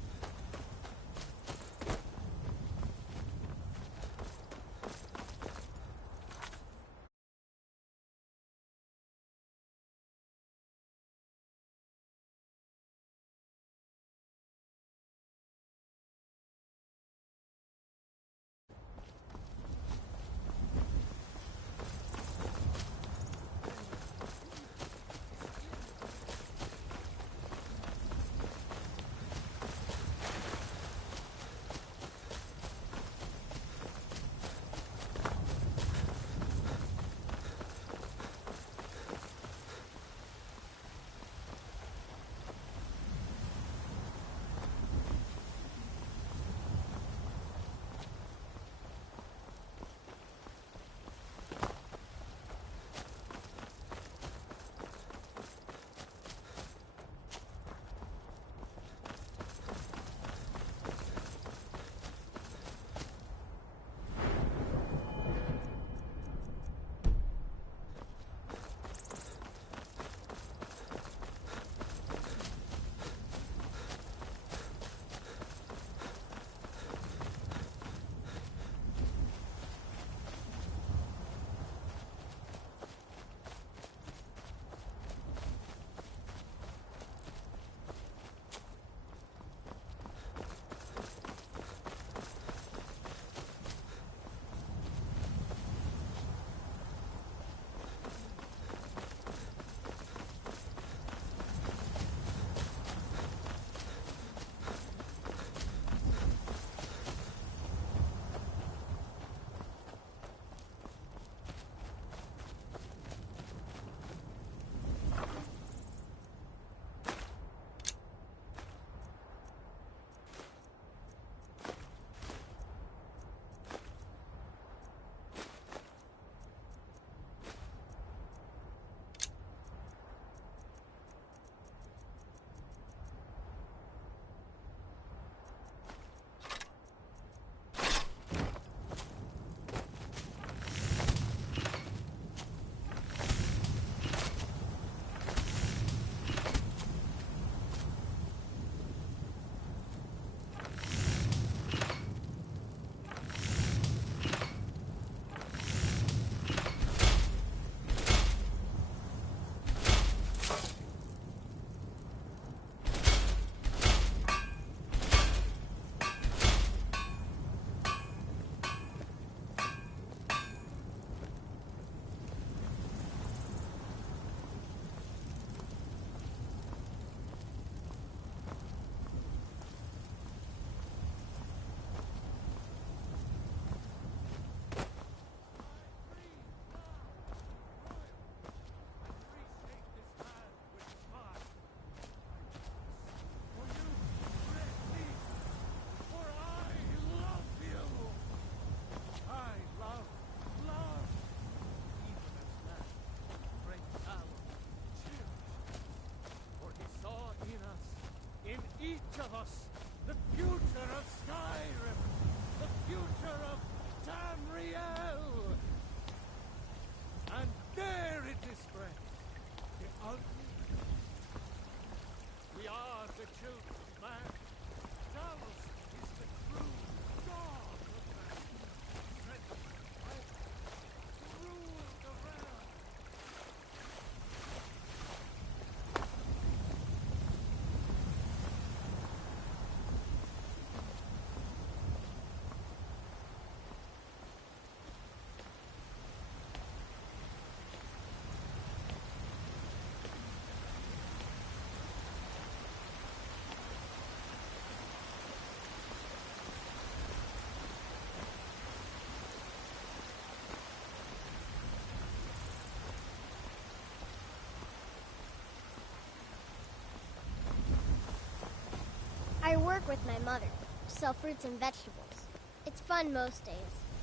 I work with my mother, sell fruits and vegetables. It's fun most days,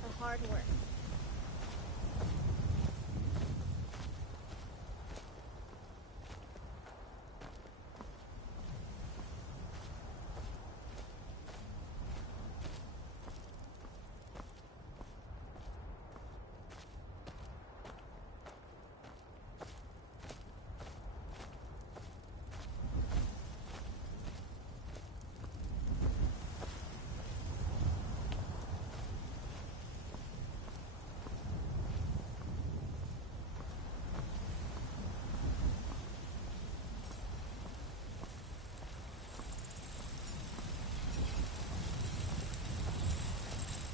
but hard work.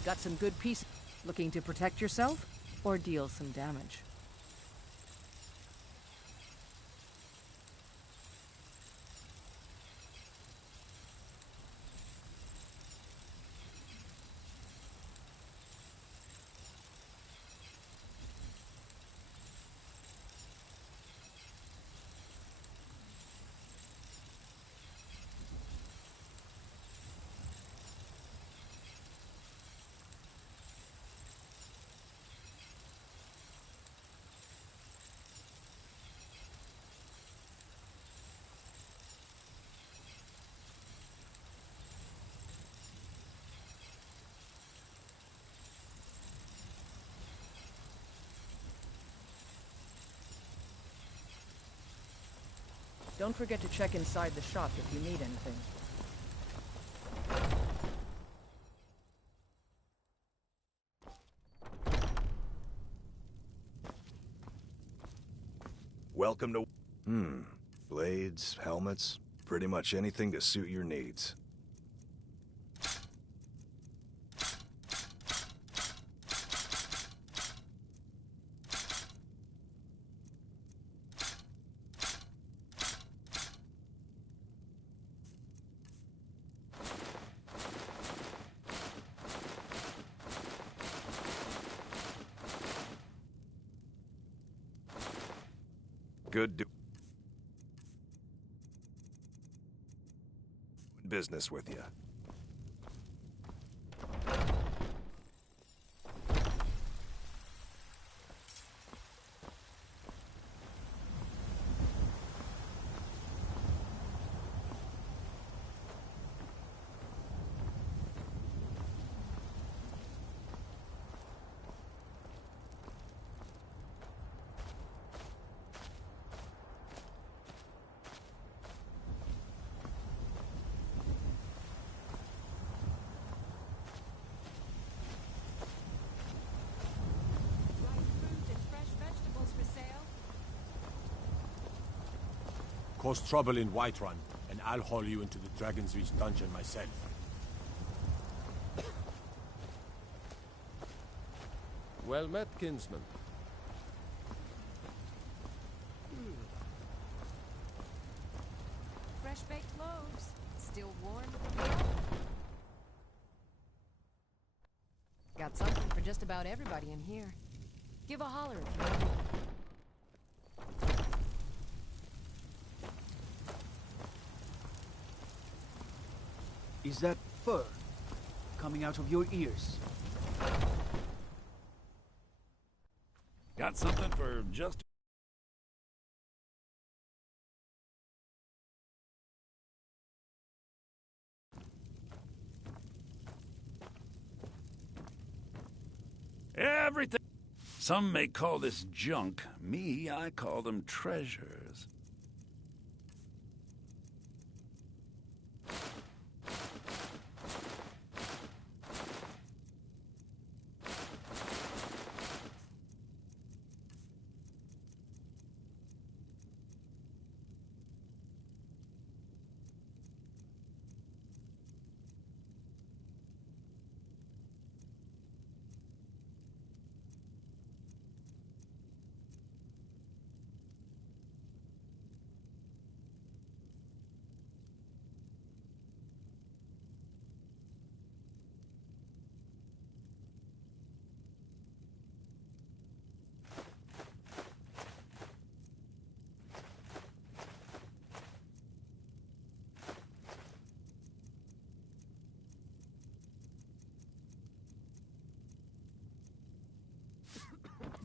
Got some good pieces. Looking to protect yourself or deal some damage? Don't forget to check inside the shop if you need anything. Welcome to... Blades, helmets, pretty much anything to suit your needs. Good business with you. Cause trouble in Whiterun, and I'll haul you into the Dragon's Reach dungeon myself. Well met, kinsman. Fresh baked loaves, still warm. Got something for just about everybody in here. Give a holler if you want. Is that fur coming out of your ears? Got something for just... Everything. Some may call this junk. Me, I call them treasures.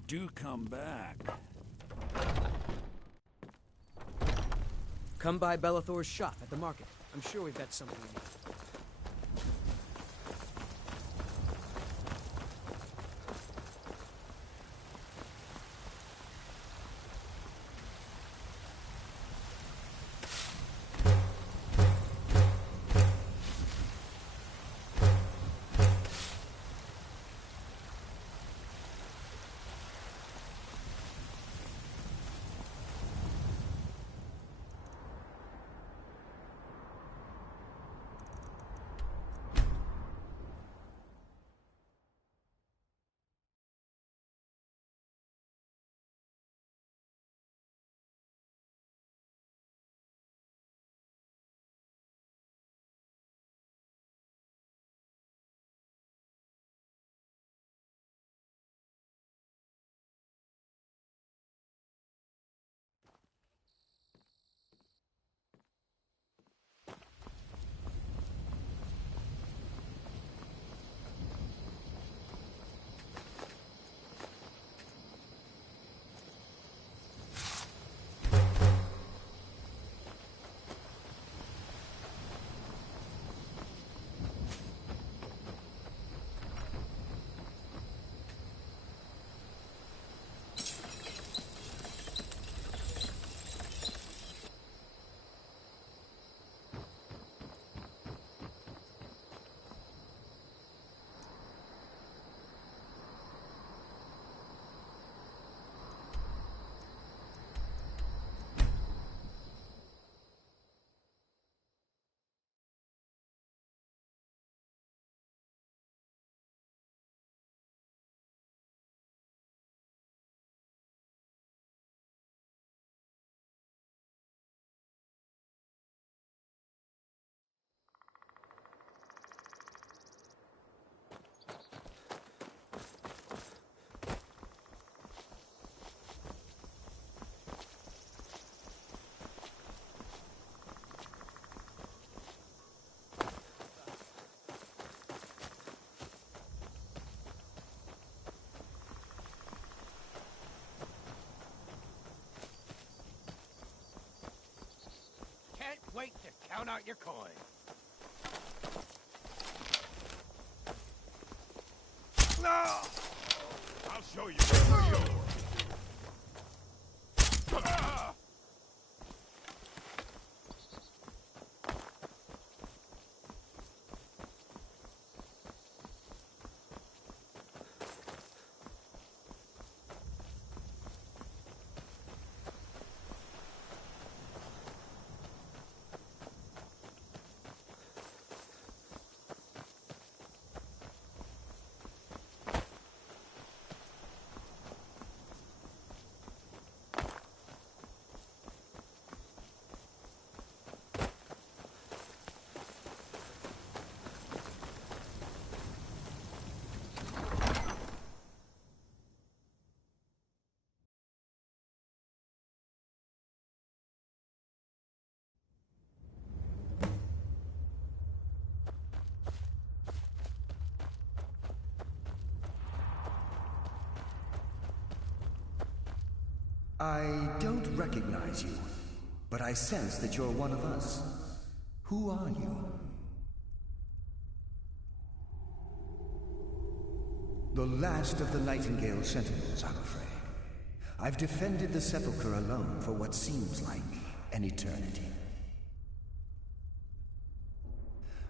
do come back. Come by Bellathor's shop at the market. I'm sure we've got something you need. Wait to count out your coin. No! I'll show you what's yours. I don't recognize you, but I sense that you're one of us. Who are you? The last of the Nightingale Sentinels, I'm afraid. I've defended the Sepulchre alone for what seems like an eternity.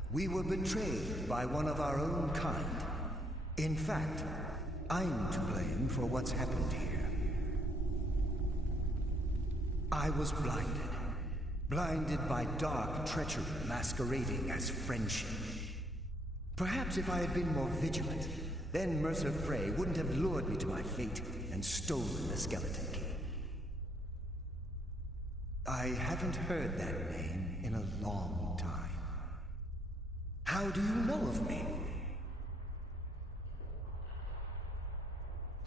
We were betrayed by one of our own kind. In fact, I'm to blame for what's happened here. I was blinded. Blinded by dark treachery masquerading as friendship. Perhaps if I had been more vigilant, then Mercer Frey wouldn't have lured me to my fate and stolen the skeleton key. I haven't heard that name in a long time. How do you know of me?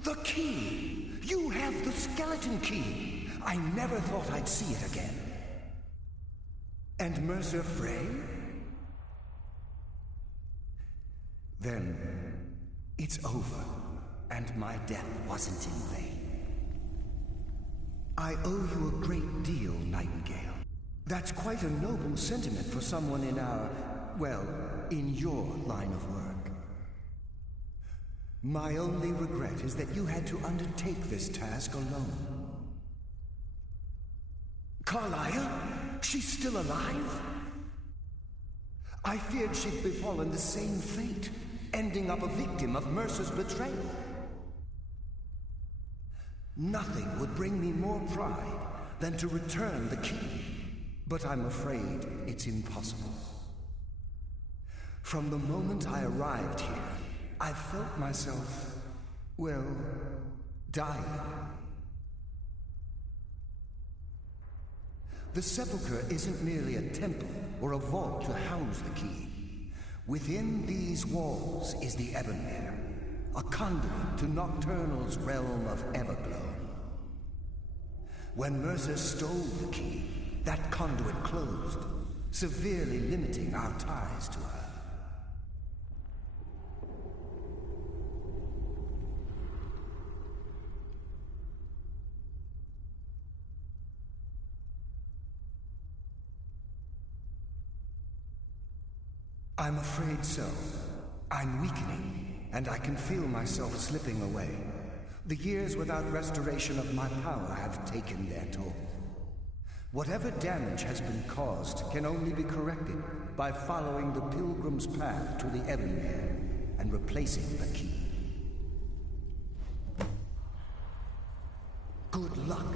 The key! You have the skeleton key! I never thought I'd see it again. And Mercer Frey? Then it's over. and my death wasn't in vain. I owe you a great deal, Nightingale. That's quite a noble sentiment for someone in our, well, in your line of work. My only regret is that you had to undertake this task alone. Carlyle? She's still alive? I feared she'd befallen the same fate, ending up a victim of Mercer's betrayal. Nothing would bring me more pride than to return the key, but I'm afraid it's impossible. From the moment I arrived here, I felt myself, well, dying. The sepulchre isn't merely a temple or a vault to house the key. Within these walls is the Ebonmere, a conduit to Nocturnal's realm of Everglow. When Mercer stole the key, that conduit closed, severely limiting our ties to her. I'm afraid so. I'm weakening, and I can feel myself slipping away. The years without restoration of my power have taken their toll. Whatever damage has been caused can only be corrected by following the Pilgrim's path to the Ebonmere and replacing the key. Good luck.